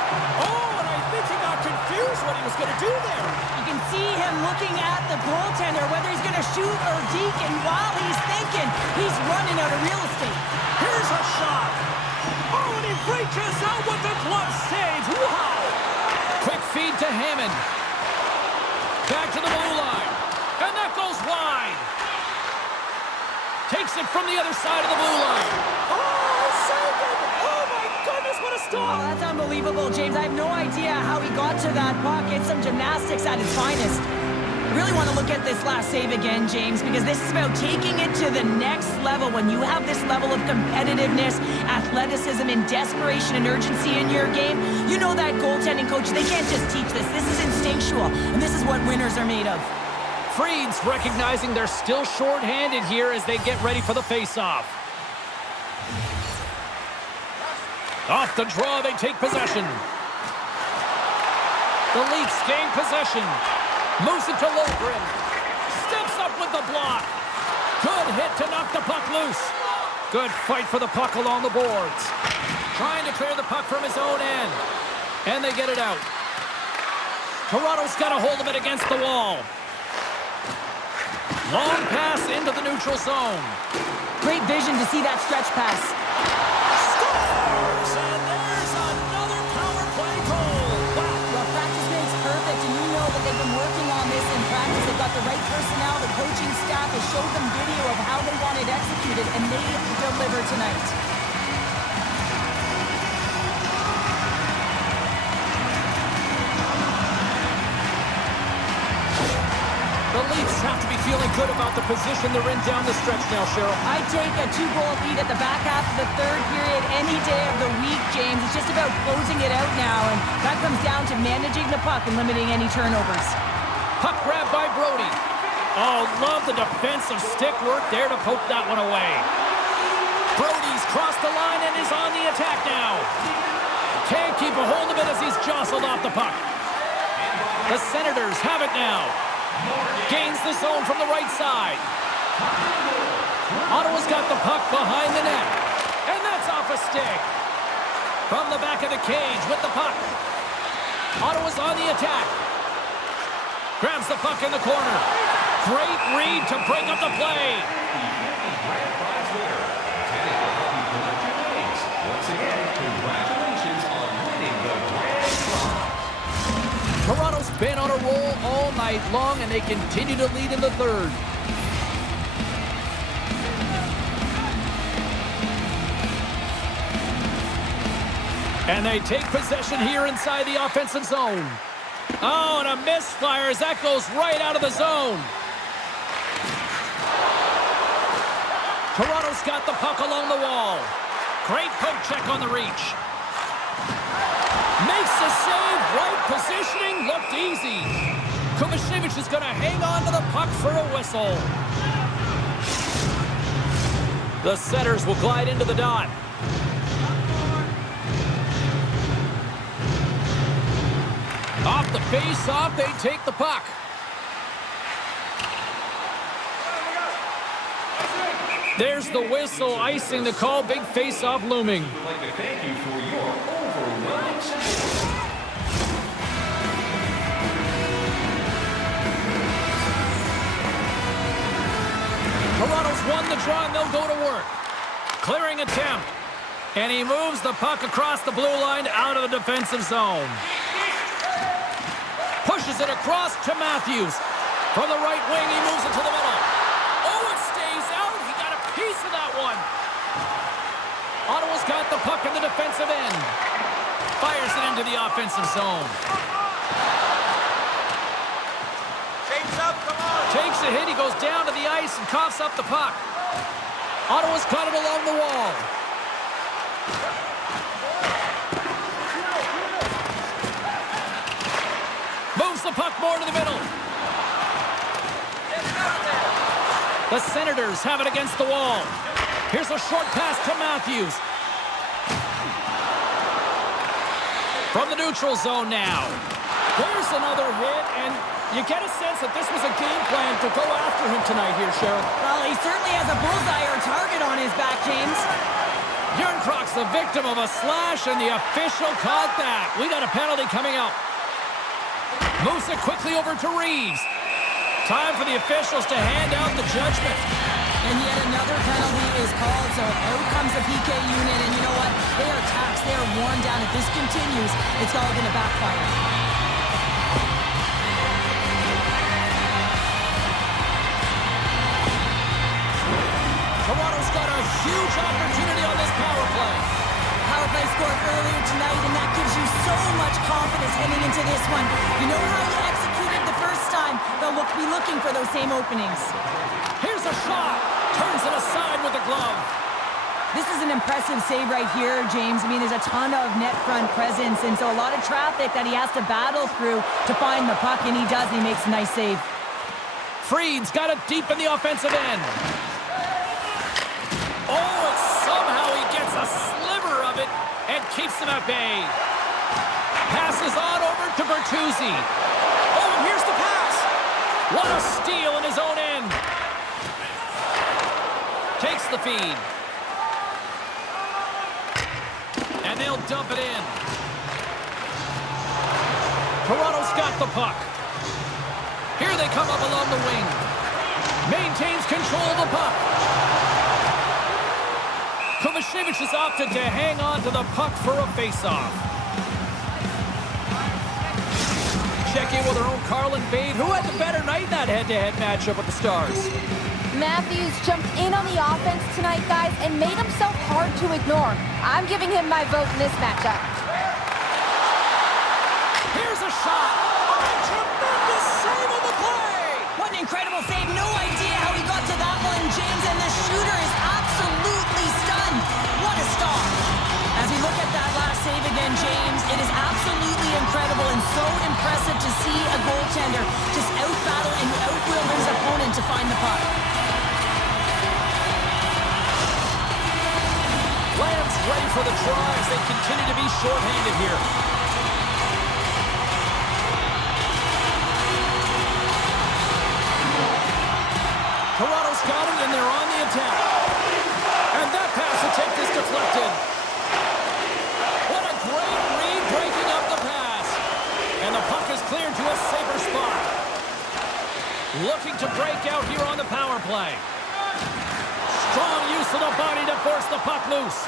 Oh, and I think he got confused what he was going to do there. You can see him looking at the goaltender, whether he's going to shoot or deke, and while he's thinking, he's running out of real estate. Here's a shot. Oh, and he reaches out with the glove save. Wow. Quick feed to Hammond. Back to the blue line. And that goes wide. Takes it from the other side of the blue line. Oh, saved it. Oh, my goodness, what a stop. Oh, that's unbelievable, James. I have no idea how he got to that puck. It's some gymnastics at its finest. I really want to look at this last save again, James, because this is about taking it to the next level. When you have this level of competitiveness, athleticism, and desperation and urgency in your game, you know that goaltending coach, they can't just teach this. This is instinctual, and this is what winners are made of. Freed's recognizing they're still short-handed here as they get ready for the face-off. Off the draw, they take possession. The Leafs gain possession. Moves it to Logren. Steps up with the block. Good hit to knock the puck loose. Good fight for the puck along the boards. Trying to clear the puck from his own end. And they get it out. Toronto's got a hold of it against the wall. Long pass into the neutral zone. Great vision to see that stretch pass. Scores! And there's another power play goal. Wow. Well, practice makes perfect, and you know that they've been working on this in practice. They've got the right personnel. The coaching staff has showed them video of how they want it executed, and they deliver tonight. The Leafs have to be feeling good about the position they're in down the stretch now, Cheryl. I take a 2-goal lead at the back half of the third period any day of the week, James. It's just about closing it out now, and that comes down to managing the puck and limiting any turnovers. Puck grab by Brody. Oh, love the defensive stick work there to poke that one away. Brody's crossed the line and is on the attack now. Can't keep a hold of it as he's jostled off the puck. The Senators have it now. Gains the zone from the right side. Ottawa's got the puck behind the net. And that's off a stick. From the back of the cage with the puck. Ottawa's on the attack. Grabs the puck in the corner. Great read to break up the play. Once again, congratulations on winning the grand prize. Toronto's been on a roll all night long, and they continue to lead in the third. And they take possession here inside the offensive zone. Oh, and a misfire as that goes right out of the zone. Toronto's got the puck along the wall. Great poke check on the reach. Makes the save. Right positioning. Looked easy. Saint-Louis is going to hang on to the puck for a whistle. The Senators will glide into the dot. Off the face-off, they take the puck. There's the whistle, icing the call. Big face-off looming. We'd like to thank you for your overwhelming support. Toronto's won the draw, and they'll go to work. Clearing attempt. And he moves the puck across the blue line out of the defensive zone. Pushes it across to Matthews. From the right wing, he moves it to the middle. Oh, it stays out. He got a piece of that one. Ottawa's got the puck in the defensive end. Fires it into the offensive zone. Shapes up, come on. Takes a hit. He goes down to the ice and coughs up the puck. Ottawa's got it along the wall. Moves the puck more to the middle. The Senators have it against the wall. Here's a short pass to Matthews. From the neutral zone now. There's another hit, and you get a sense that this was a game plan to go after him tonight here, Cheryl. Well, he certainly has a bullseye or target on his back, James. Jernkrok's the victim of a slash, and the official caught that. We got a penalty coming up. Moves it quickly over to Reeves. Time for the officials to hand out the judgment. And yet another penalty is called, so out comes the PK unit, and you know what? They are taxed, they are worn down. If this continues, it's all going to backfire. Toronto's got a huge opportunity on this power play. Power play scored earlier tonight, and that gives you so much confidence heading into this one. You know how you executed the first time, they'll be looking for those same openings. Here's a shot. Turns it aside with the glove. This is an impressive save right here, James. I mean, there's a ton of net front presence, and so a lot of traffic that he has to battle through to find the puck, and he does. He makes a nice save. Fried's got it deep in the offensive end. Oh, and somehow he gets a sliver of it and keeps him at bay. Passes on over to Bertuzzi. Oh, and here's the pass. What a steal in his own end. Takes the feed. And they'll dump it in. Toronto's got the puck. Here they come up along the wing. Maintains control of the puck. Kovacevic has opted to hang on to the puck for a face-off. Check in with our own Carlin Bade, who had the better night in that head-to-head matchup with the Stars. Matthews jumped in on the offense tonight, guys, and made himself hard to ignore. I'm giving him my vote in this matchup. Here's a shot. Oh, a tremendous save on the play. What an incredible save. No idea how he got to that one, James, and the shooter is absolutely stunned. What a stop. As we look at that last save again, James, it is absolutely incredible and so impressive to see a goaltender just out-battle and out-will his opponent to find the puck. Lamb's ready for the draw as they continue to be shorthanded here. Toronto's got it, and they're on the attack. And that pass attempt is deflected. What a great read, breaking up the pass. And the puck is cleared to a safer spot. Looking to break out here on the power play. Strong use of the body to force the puck loose.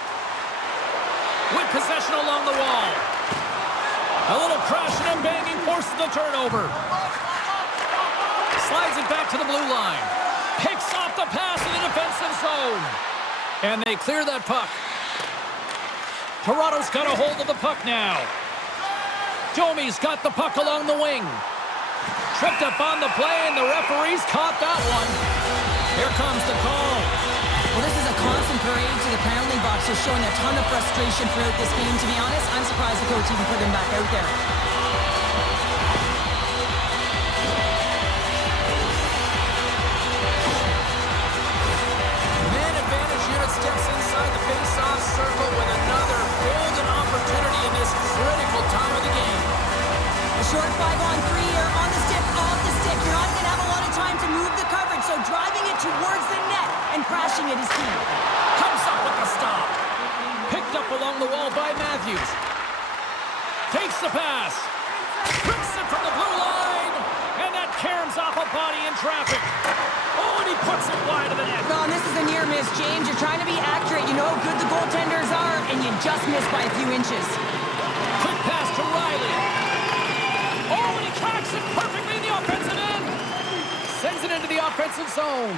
With possession along the wall. A little crashing and banging forces the turnover. Slides it back to the blue line. Picks off the pass in the defensive zone. And they clear that puck. Toronto's got a hold of the puck now. Domi's got the puck along the wing. Tripped up on the play, and the referee's caught that one. Here comes the call. Well, this is a constant parade to the penalty box, just showing a ton of frustration throughout this game. To be honest, I'm surprised the coach even put him back out there. Man advantage unit steps inside the face-off circle with another golden opportunity in this critical time of the game. A short 5-on-3 here on the stick, off the stick. You're not going to have a lot of time to move the coverage, so driving it towards the net and crashing it is key. Comes up with the stop. Picked up along the wall by Matthews. Takes the pass. Rips it from the blue line. And that caroms off a body in traffic. Oh, and he puts it wide of the net. No, and this is a near miss, James. You're trying to be accurate. You know how good the goaltenders are, and you just missed by a few inches. Quick pass to Riley. Oh, and he tracks it perfectly in the offensive end. Sends it into the offensive zone.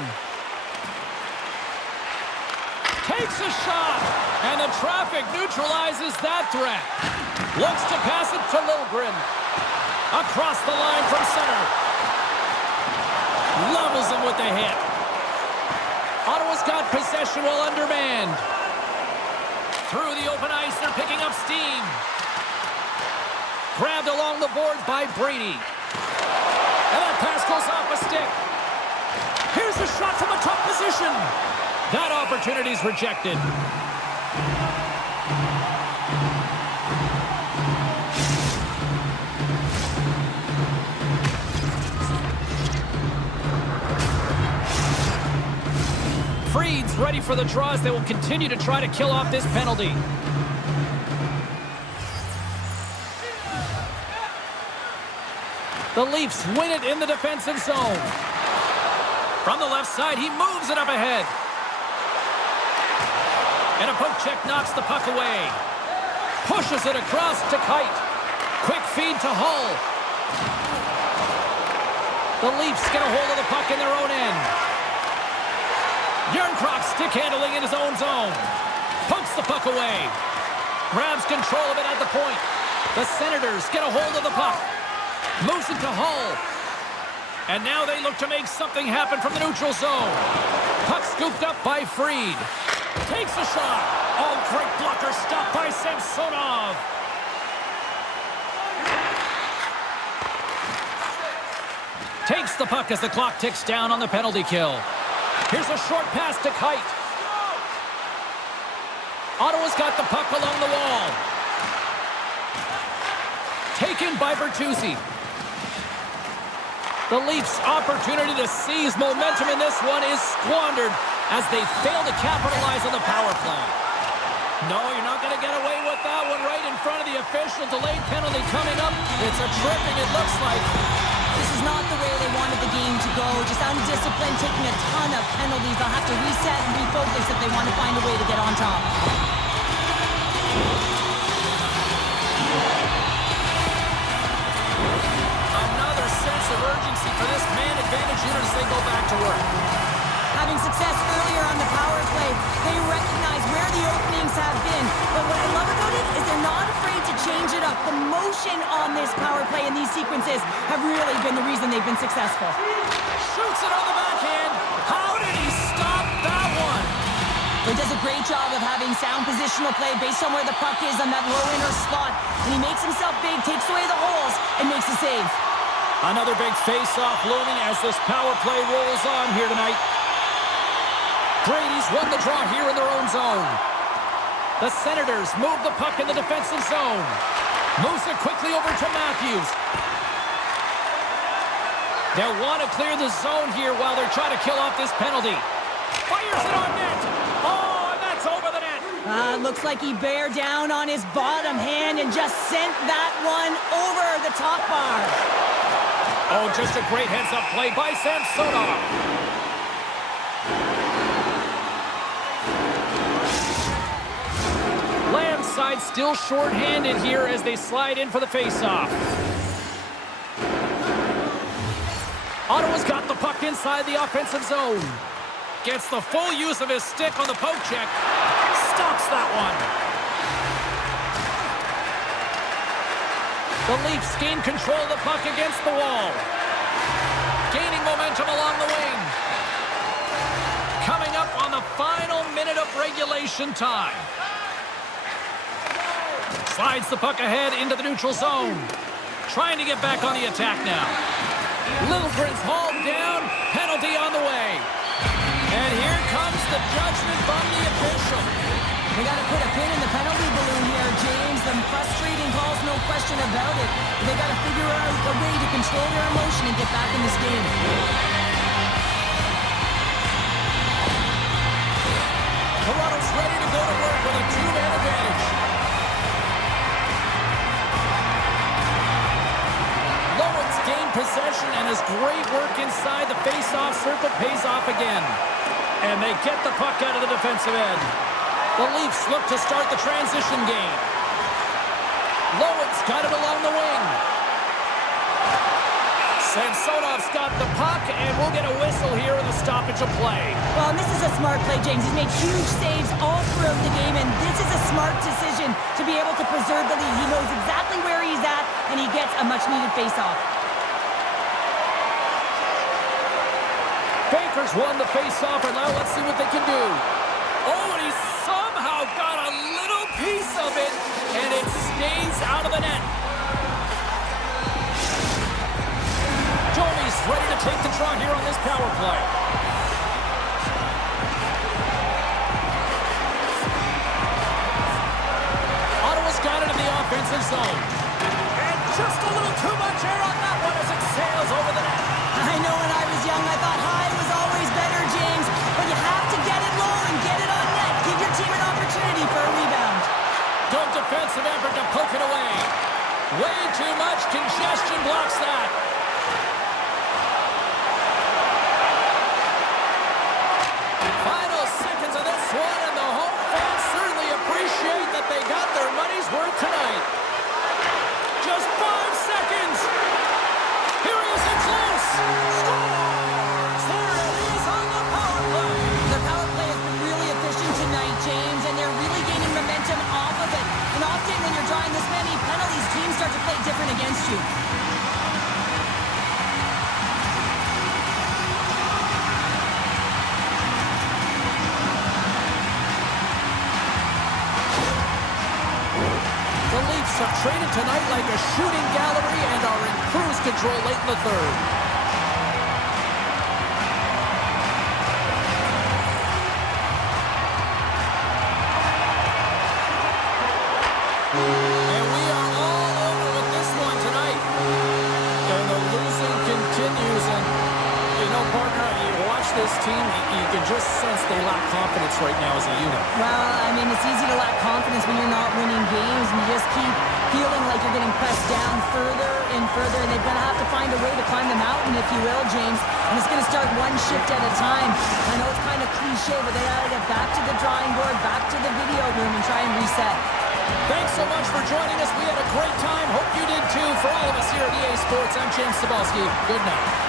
Takes a shot, and the traffic neutralizes that threat. Looks to pass it to Liljegren. Across the line from center. Levels him with the hit. Ottawa's got possession while undermanned. Through the open ice, they're picking up steam. Grabbed along the boards by Brady. And that pass goes off a stick. Here's a shot from a tough position. That opportunity's rejected. Freed's ready for the draws. They will continue to try to kill off this penalty. The Leafs win it in the defensive zone. From the left side, he moves it up ahead. And a poke check knocks the puck away. Pushes it across to Kite. Quick feed to Hull. The Leafs get a hold of the puck in their own end. Järnkrok stick handling in his own zone. Pokes the puck away. Grabs control of it at the point. The Senators get a hold of the puck. Moves it to Hull. And now they look to make something happen from the neutral zone. Puck scooped up by Freed. Takes a shot. Oh, great blocker stopped by Samsonov. Takes the puck as the clock ticks down on the penalty kill. Here's a short pass to Kite. Ottawa's got the puck along the wall. Taken by Bertuzzi. The Leafs' opportunity to seize momentum in this one is squandered as they fail to capitalize on the power play. No, you're not going to get away with that one right in front of the official. Delayed penalty coming up. It's a tripping, it looks like. This is not the way they wanted the game to go. Just undisciplined, taking a ton of penalties. They'll have to reset and refocus if they want to find a way to get on top. Another sense of urgency for this man advantage unit as they go back to work. Having success earlier on the power play, they recognize where the openings have been. But what I love about it is they're not afraid to change it up. The motion on this power play and these sequences have really been the reason they've been successful. Shoots it on the backhand. How did he stop that one? He does a great job of having sound positional play based on where the puck is on that low inner slot. And he makes himself big, takes away the holes, and makes a save. Another big face-off looming as this power play rolls on here tonight. Brady's won the draw here in their own zone. The Senators move the puck in the defensive zone. Moves it quickly over to Matthews. They'll want to clear the zone here while they're trying to kill off this penalty. Fires it on net. Oh, and that's over the net. Looks like he bare down on his bottom hand and just sent that one over the top bar. Oh, just a great heads-up play by S.O.A.C.J.V. Side still short-handed here as they slide in for the face-off. Ottawa's got the puck inside the offensive zone. Gets the full use of his stick on the poke check. Stops that one. The Leafs gain control of the puck against the wall. Gaining momentum along the wing. Coming up on the final minute of regulation time. Slides the puck ahead into the neutral zone. Trying to get back on the attack now. Littleton's hauled down. Penalty on the way. And here comes the judgment from the official. They got to put a pin in the penalty balloon here, James. The frustrating calls, no question about it. They got to figure out a way to control their emotion and get back in this game. Toronto's ready to go to work with a two-man advantage. Gain possession and his great work inside the face-off circle pays off again. And they get the puck out of the defensive end. The Leafs look to start the transition game. Lowen's got it along the wing. Samsonov's got the puck, and we'll get a whistle here in the stoppage of play. Well, and this is a smart play, James. He's made huge saves all throughout the game, and this is a smart decision to be able to preserve the lead. He knows exactly where he's at, and he gets a much-needed face-off. Baker's won the face-off, and now let's see what they can do. Oh, and he somehow got a little piece of it, and it stays out of the net. Joey's ready to take the draw here on this power play. Ottawa's got it in the offensive zone. And just a little too much air on that one as it sails over the net. I know when I was young, I thought high was always better, James. But you have to get it low and get it on net. Give your team an opportunity for a rebound. Good defensive effort to poke it away. Way too much congestion blocks that. Final seconds of this one, and the home fans certainly appreciate that they got their money's worth tonight. Just 5 seconds. Here he is in close. Scores! There it is on the power play. The power play has been really efficient tonight, James, and they're really gaining momentum off of it. And often when you're drawing this many penalties, teams start to play different against you. The Leafs have traded tonight like a shooting gallery and are in cruise control late in the third. And we are all over with this one tonight. And the losing continues. And, you know, partner, you watch this team, you can just sense they lack confidence right now as a unit. Well, I mean, it's easy to lack confidence when you're not winning games, and you just keep feeling like you're getting pressed down further and further, and they're going to have to find a way to climb the mountain, if you will, James. And it's going to start one shift at a time. I know it's kind of cliche, but they got to get back to the drawing board, back to the video room, and try and reset. Thanks so much for joining us. We had a great time. Hope you did too. For all of us here at EA Sports, I'm James Cybulski. Good night.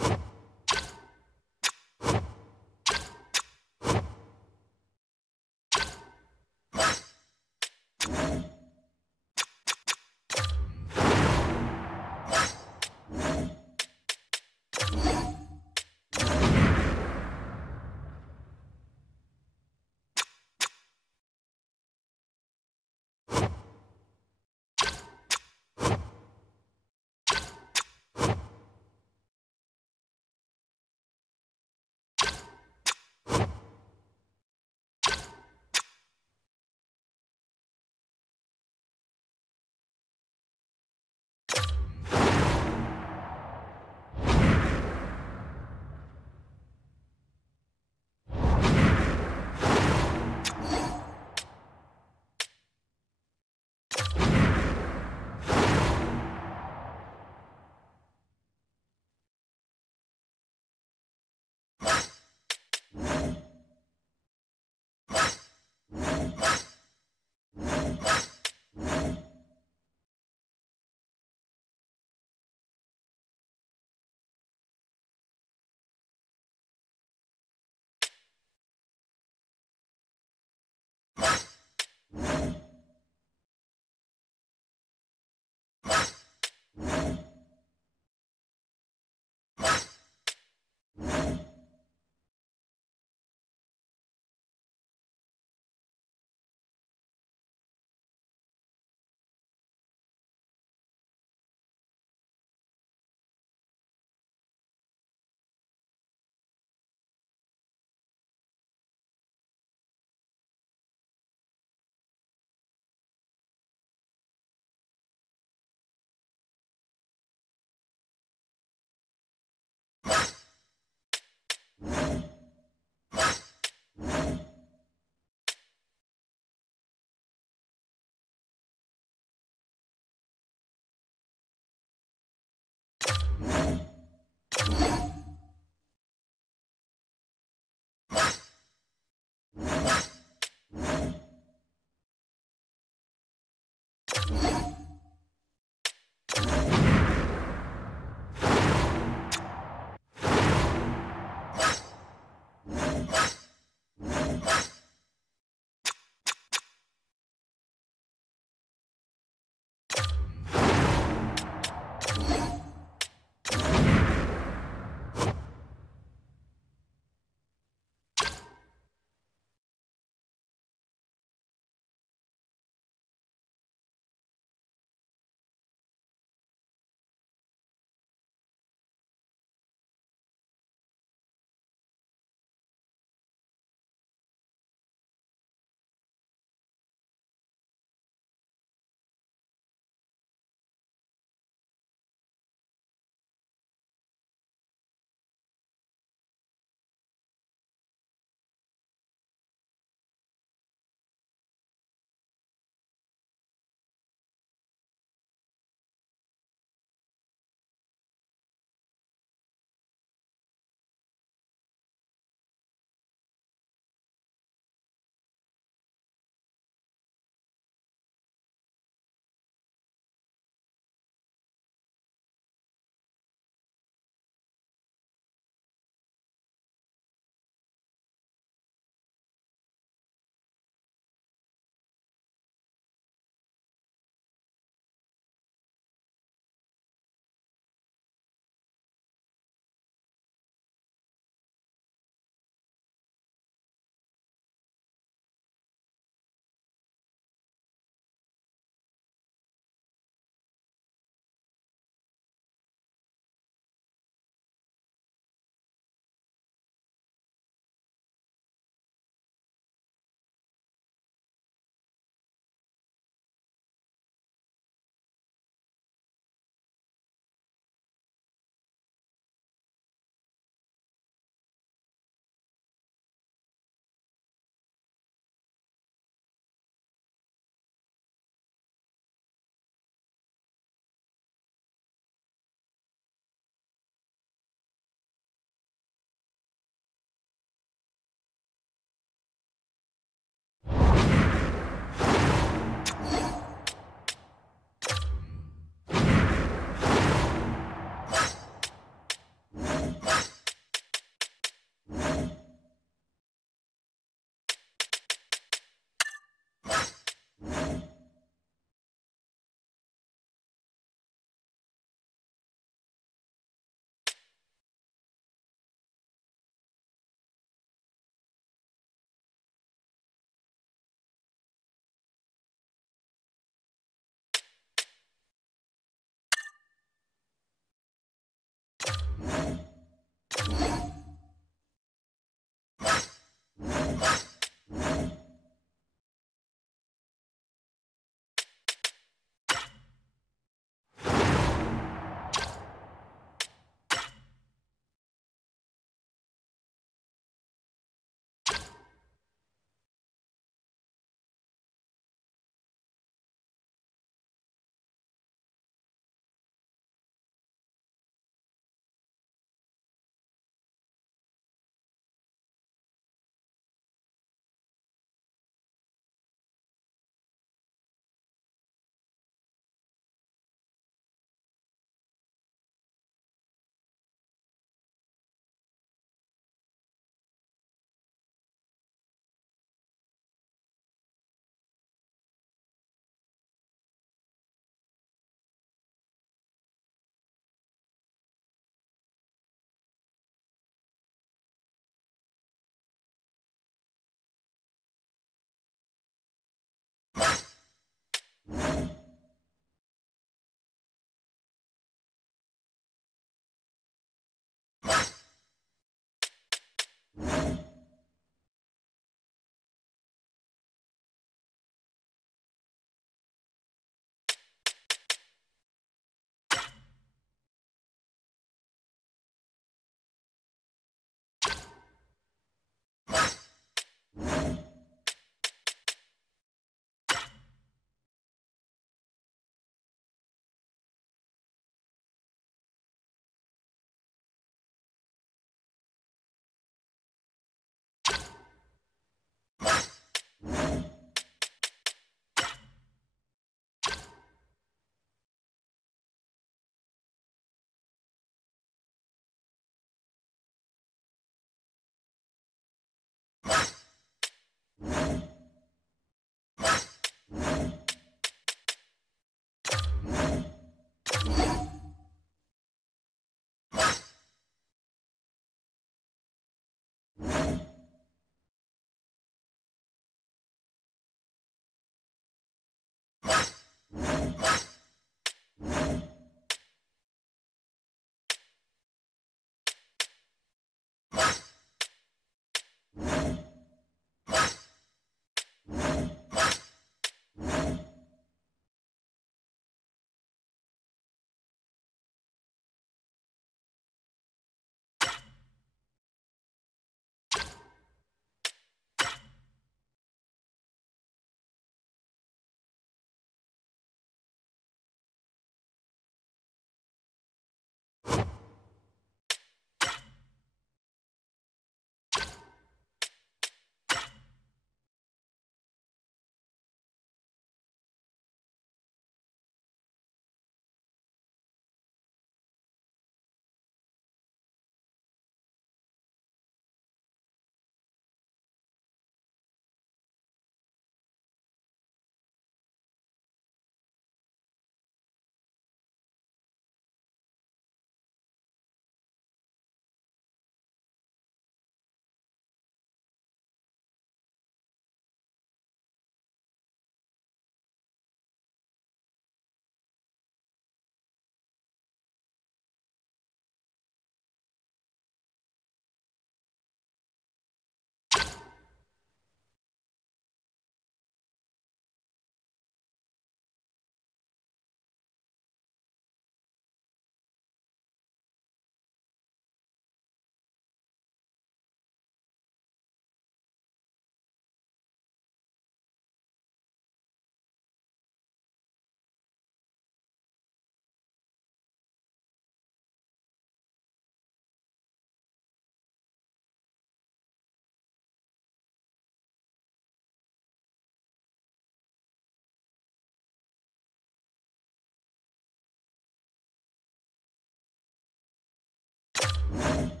You